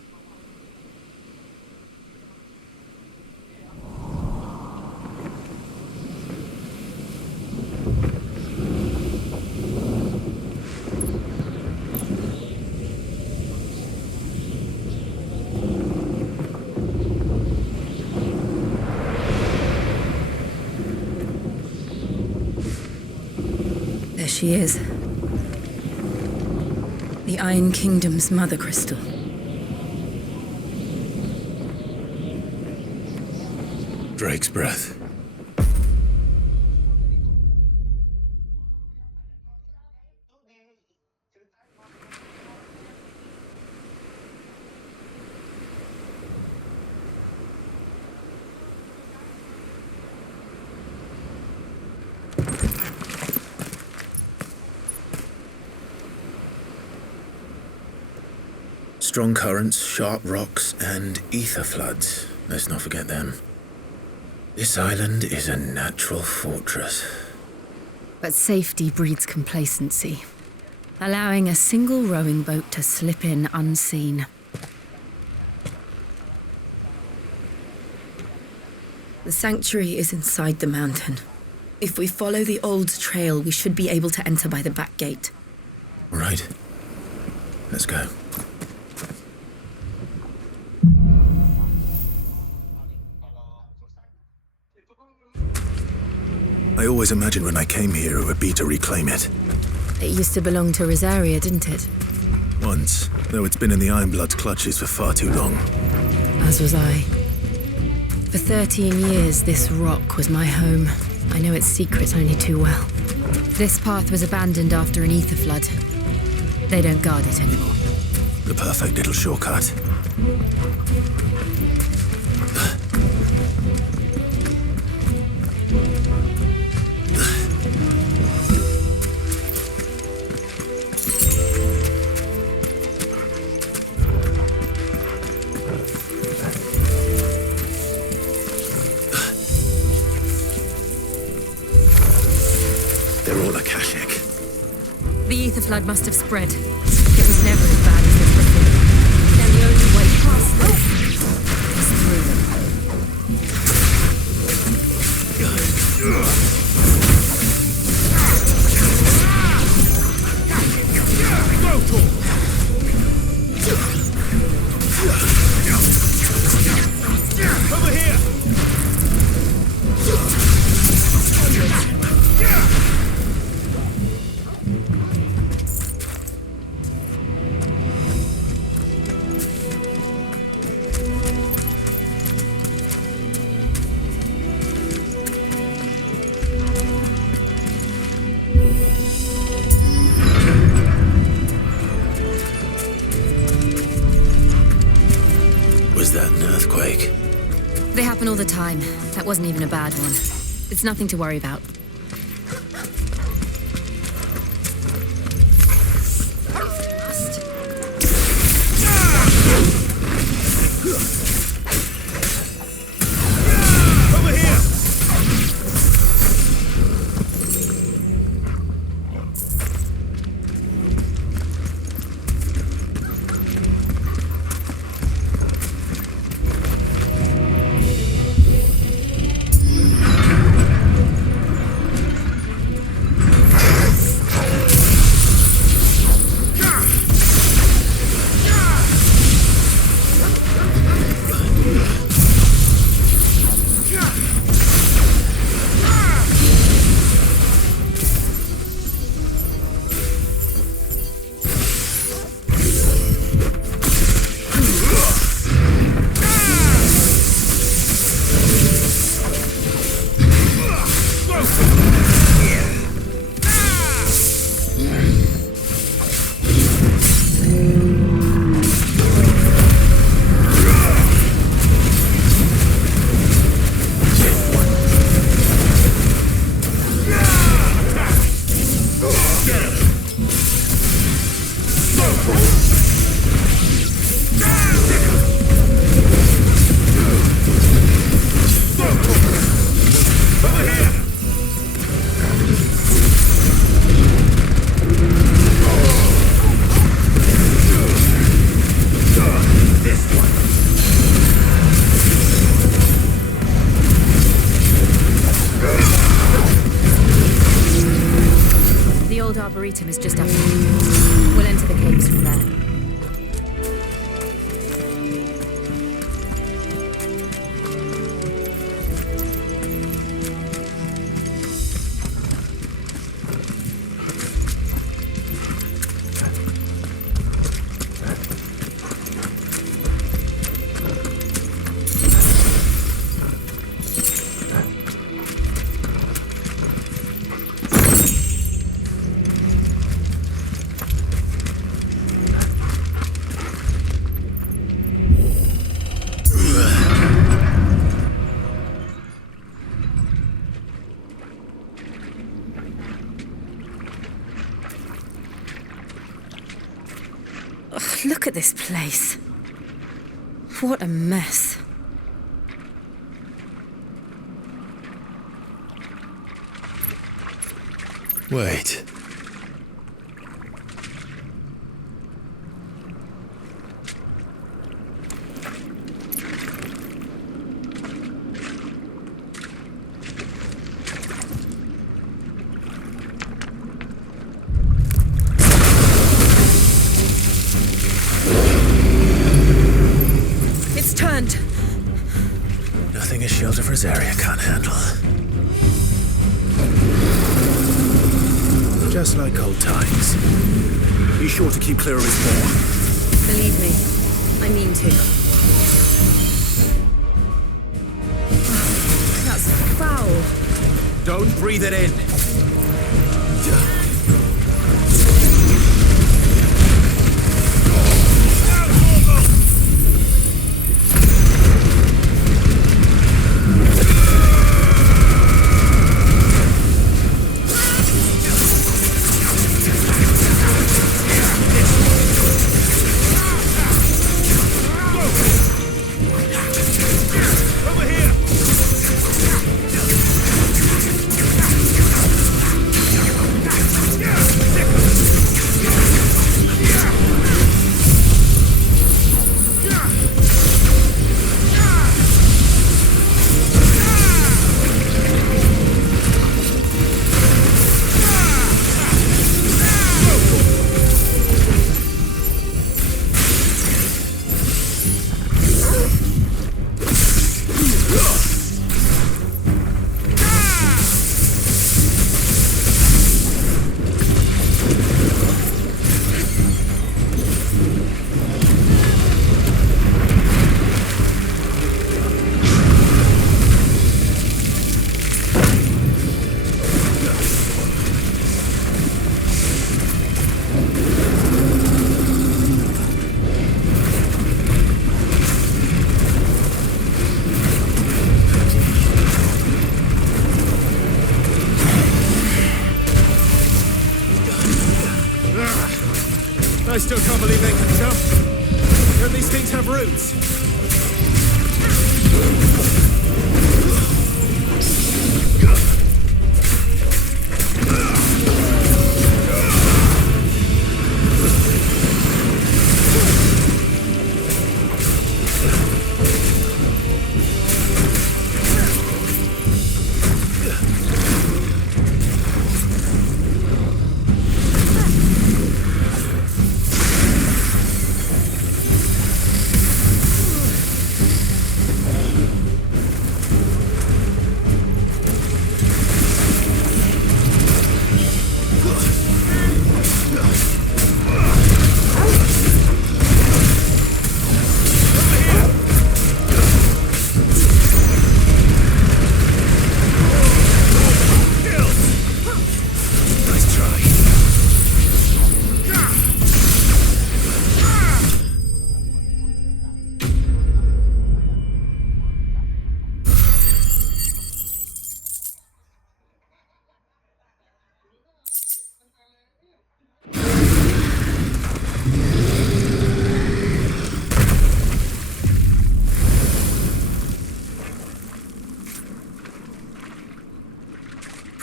There she is. The Iron Kingdom's Mother Crystal. Drake's breath. Strong currents, sharp rocks, and ether floods. Let's not forget them. This island is a natural fortress. But safety breeds complacency, allowing a single rowing boat to slip in unseen. The sanctuary is inside the mountain. If we follow the old trail, we should be able to enter by the back gate. All right. Let's go. I always imagined when I came here it would be to reclaim it. It used to belong to Rosaria, didn't it? Once, though it's been in the Ironblood's clutches for far too long. As was I. For 13 years, this rock was my home. I know its secrets only too well. This path was abandoned after an ether flood. They don't guard it anymore. The perfect little shortcut. The ether flood must have spread. It was never as bad as this before. Then the only way past this is through them. earthquake. They happen all the time. That wasn't even a bad one. It's nothing to worry about. Arboretum is just up here. We'll enter the caves from there. Look at this place. What a mess. Wait. Nothing a shield of Rosaria can't handle. Just like old times. Be sure to keep clear of his paw. Believe me, I mean to. That's foul. Don't breathe it in. I still can't believe they can jump. Don't these things have roots?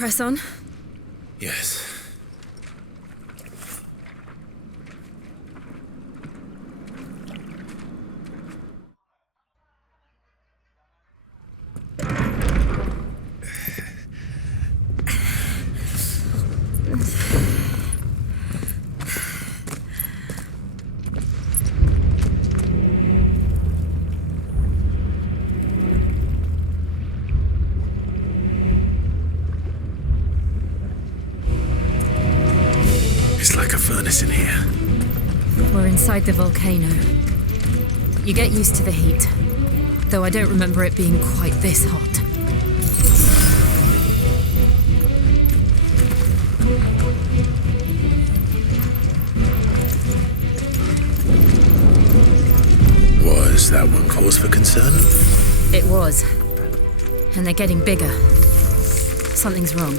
Press on. Yes. It's like a furnace in here. We're inside the volcano. You get used to the heat, though I don't remember it being quite this hot. Was that one cause for concern? It was. And they're getting bigger. Something's wrong.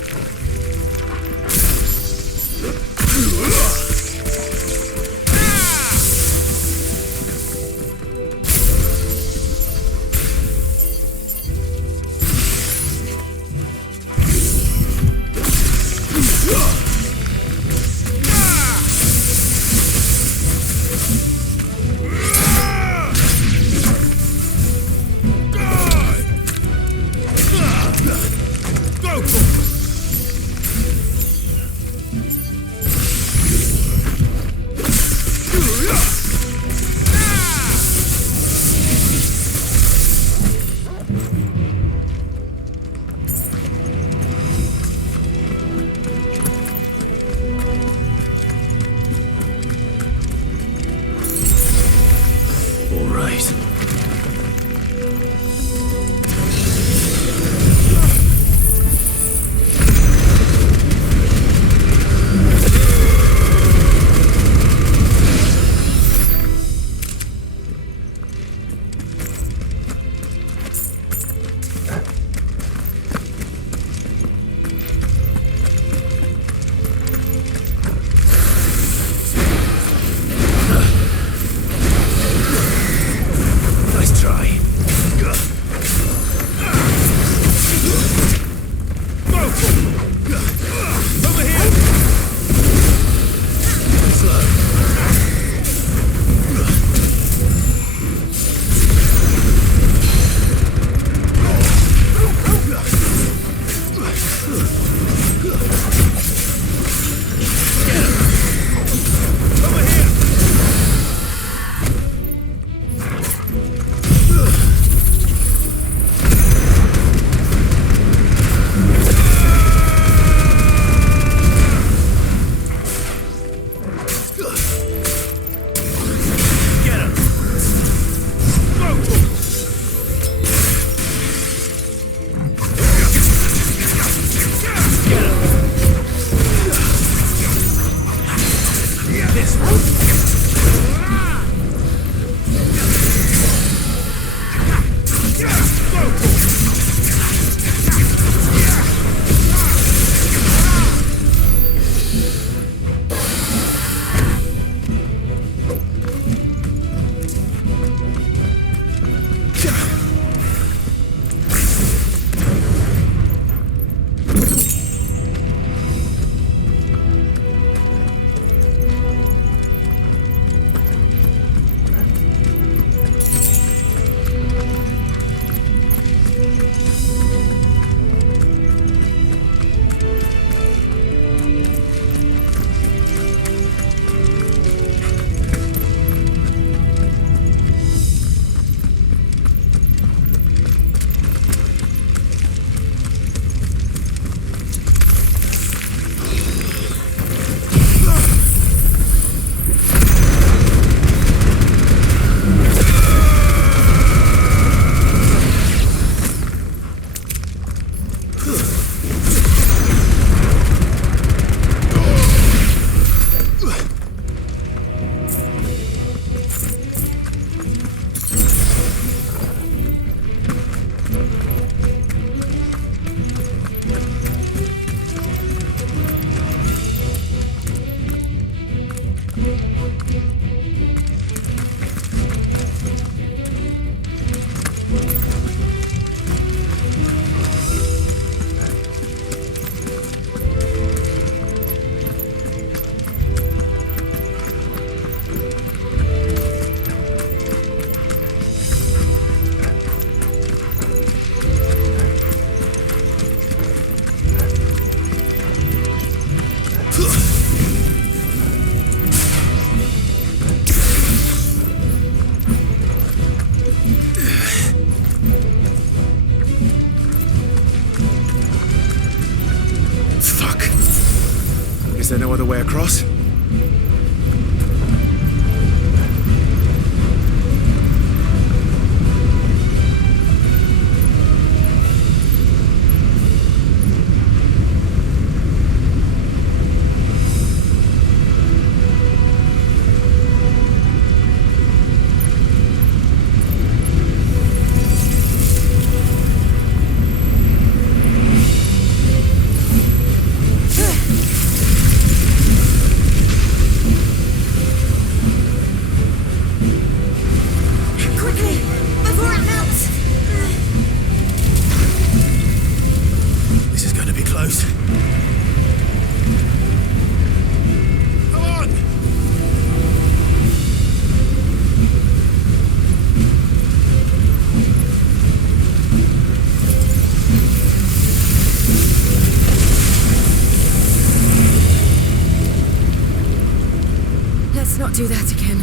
Let's not do that again.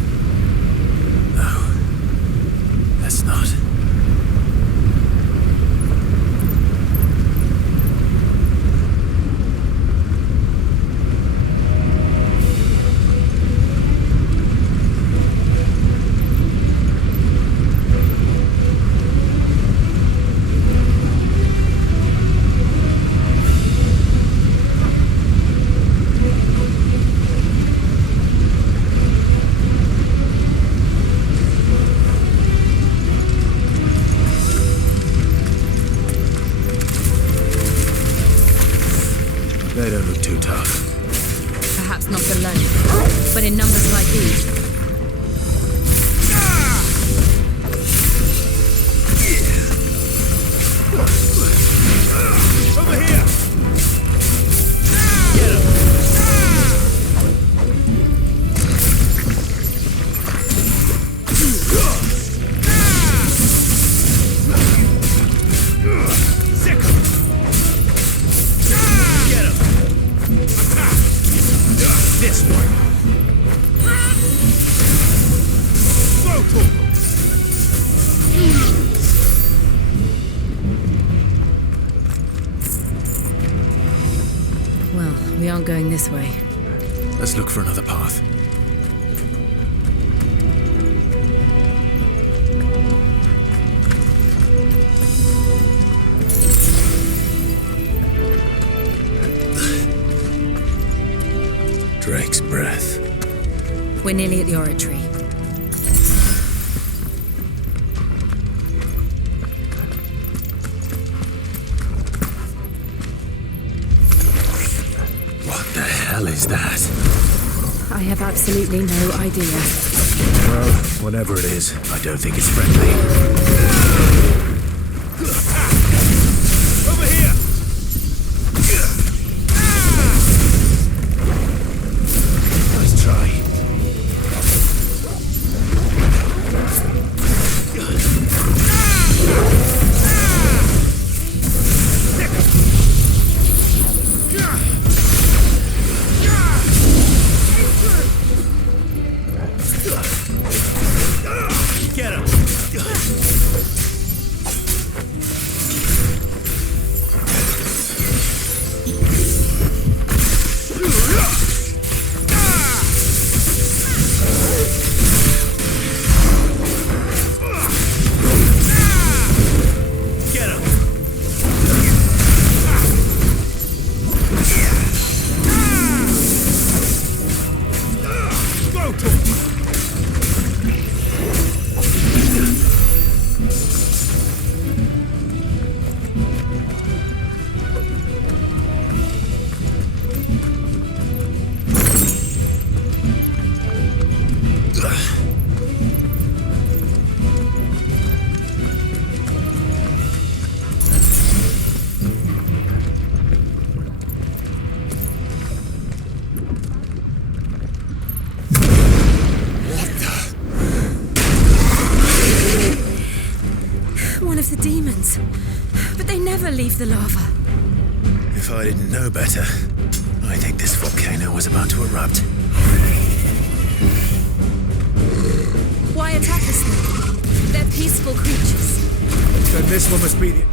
No. Let's not. They don't look too tough. Perhaps not alone, but in numbers like these. Over here! Get him! Sick him! Get him! This one! Throw to him! Well, we aren't going this way. Let's look for another path. Drake's breath. We're nearly at the oratory. What the hell is that? I have absolutely no idea. Well, whatever it is, I don't think it's friendly. Over here! Nice try. Get him! Get him! Go to him! One of the demons. But they never leave the lava. If I didn't know better, I think this volcano was about to erupt. Why attack us then? They're peaceful creatures. Then this one must be the...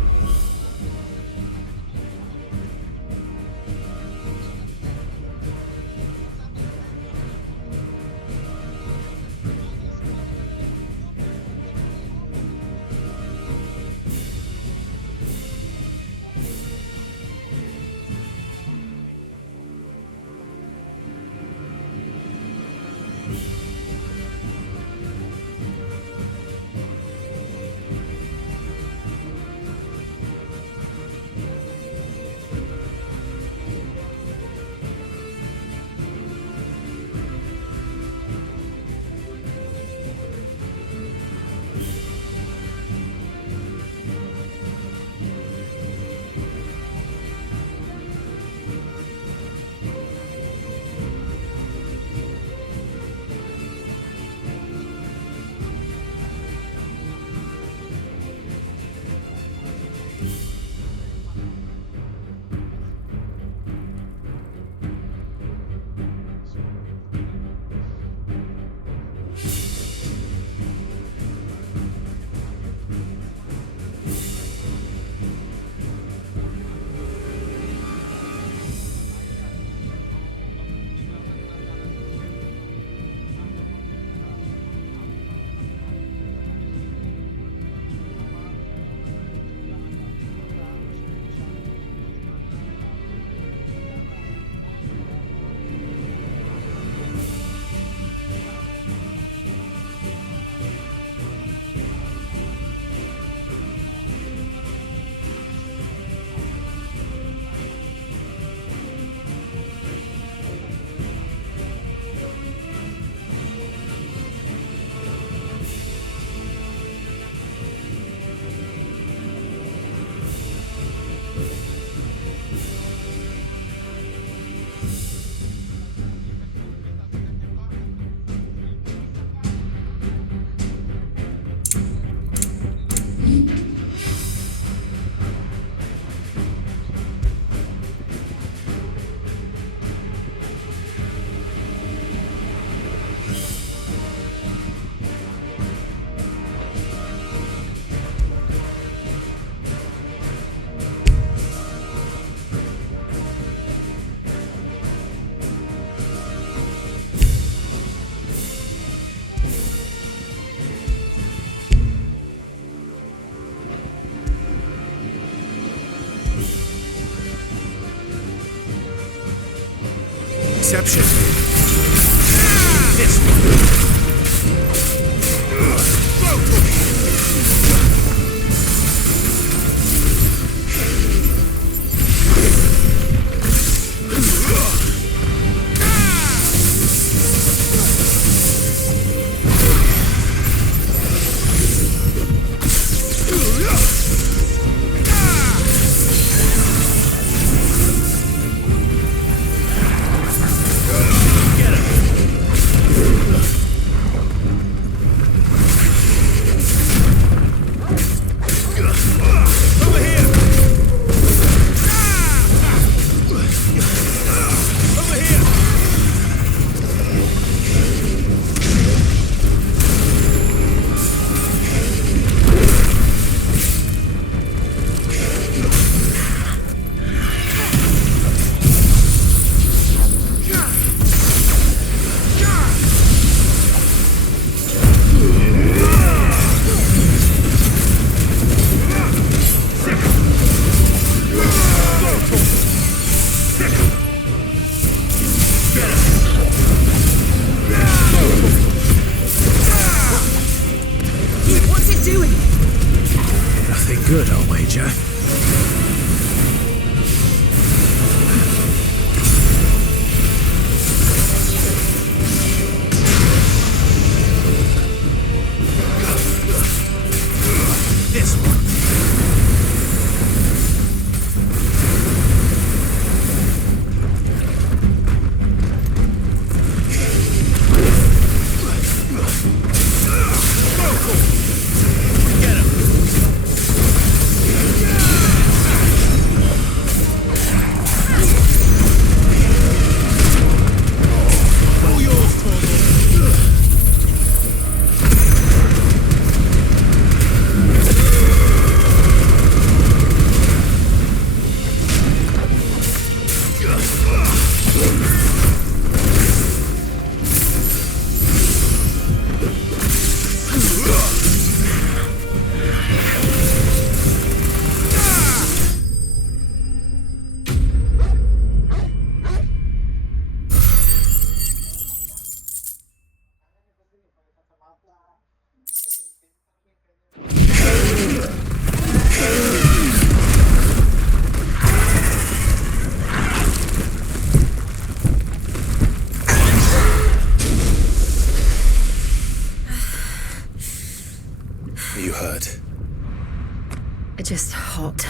exception. This one. Good, I'll wager. This one. You hurt? Just hot.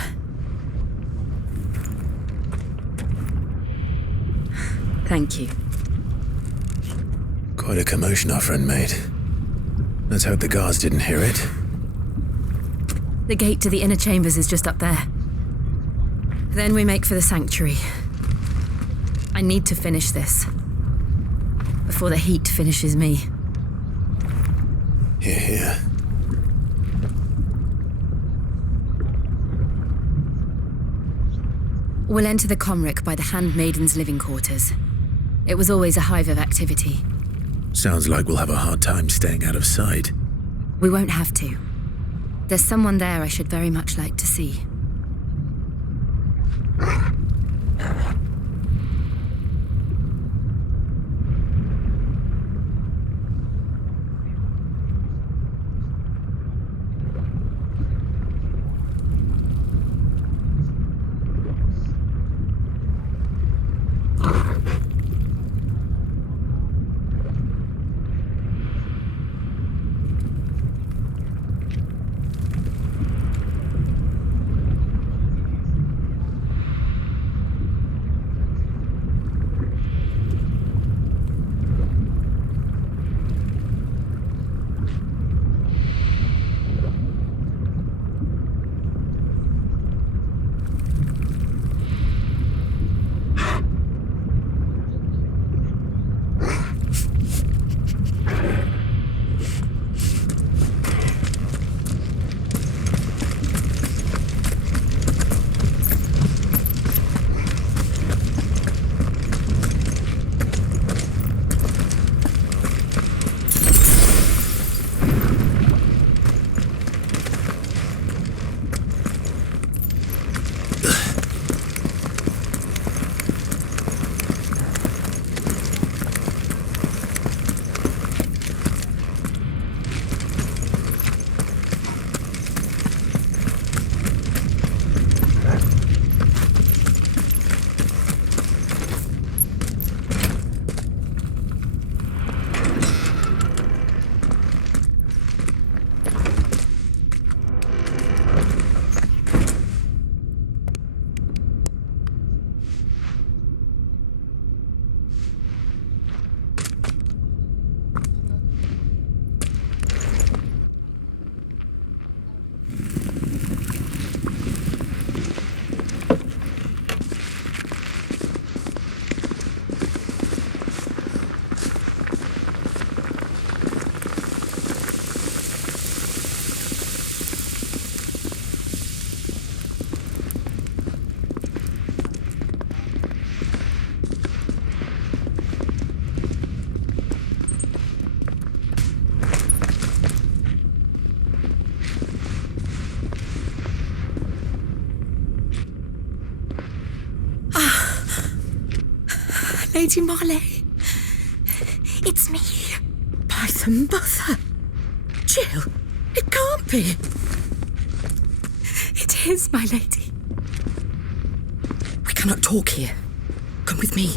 Thank you. Quite a commotion our friend made. Let's hope the guards didn't hear it. The gate to the inner chambers is just up there. Then we make for the sanctuary. I need to finish this. Before the heat finishes me. Hear, hear. We'll enter the Comric by the Handmaiden's living quarters. It was always a hive of activity. Sounds like we'll have a hard time staying out of sight. We won't have to. There's someone there I should very much like to see. Lady Marley. It's me. By the mother. Jill, it can't be. It is, my lady. We cannot talk here. Come with me.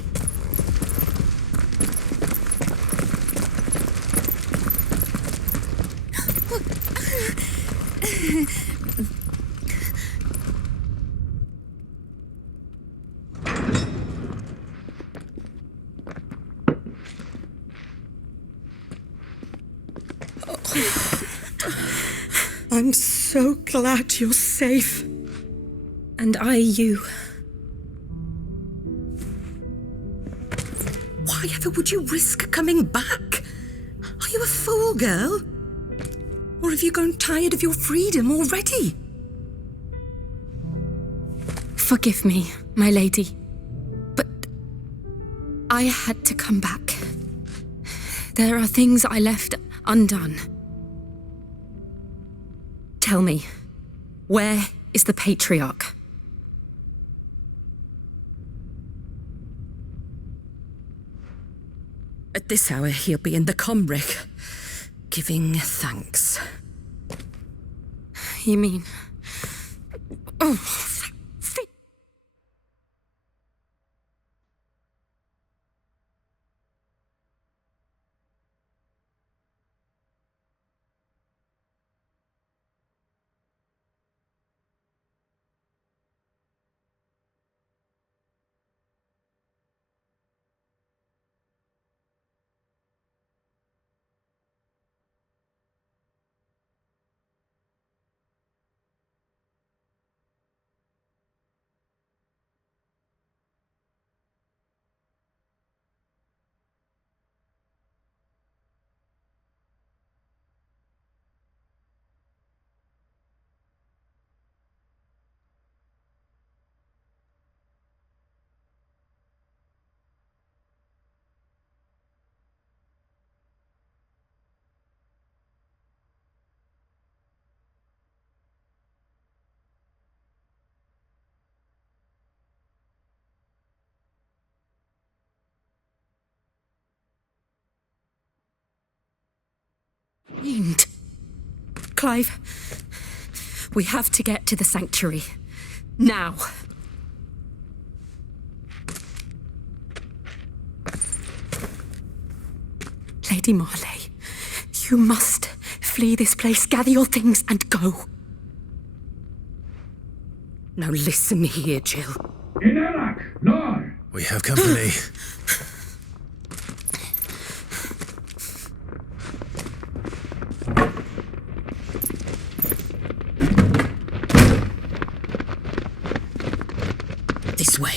I'm so glad you're safe. And I you. Why ever would you risk coming back? Are you a fool, girl? Or have you grown tired of your freedom already? Forgive me, my lady, but I had to come back. There are things I left undone. Tell me, where is the Patriarch? At this hour, he'll be in the Comric, giving thanks. You mean... Oh, Fiend. Clive, we have to get to the sanctuary. Now. Lady Marley, you must flee this place, gather your things and go. Now listen here, Jill. We have company. This way.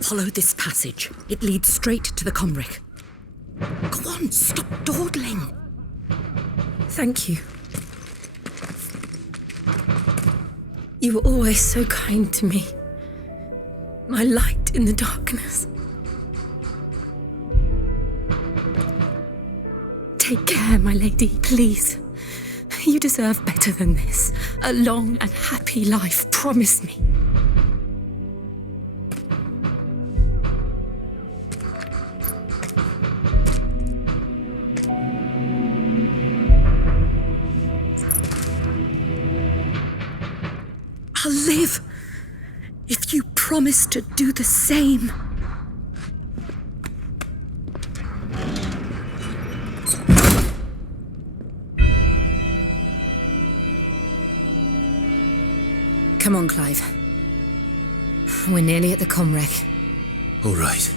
Follow this passage. It leads straight to the Comric. Go on, stop dawdling. Thank you. You were always so kind to me. My light in the darkness. Take care, my lady, please. You deserve better than this. A long and happy life, promise me. I'll live if you promise to do the same. Come on, Clive. We're nearly at the Comric. All right.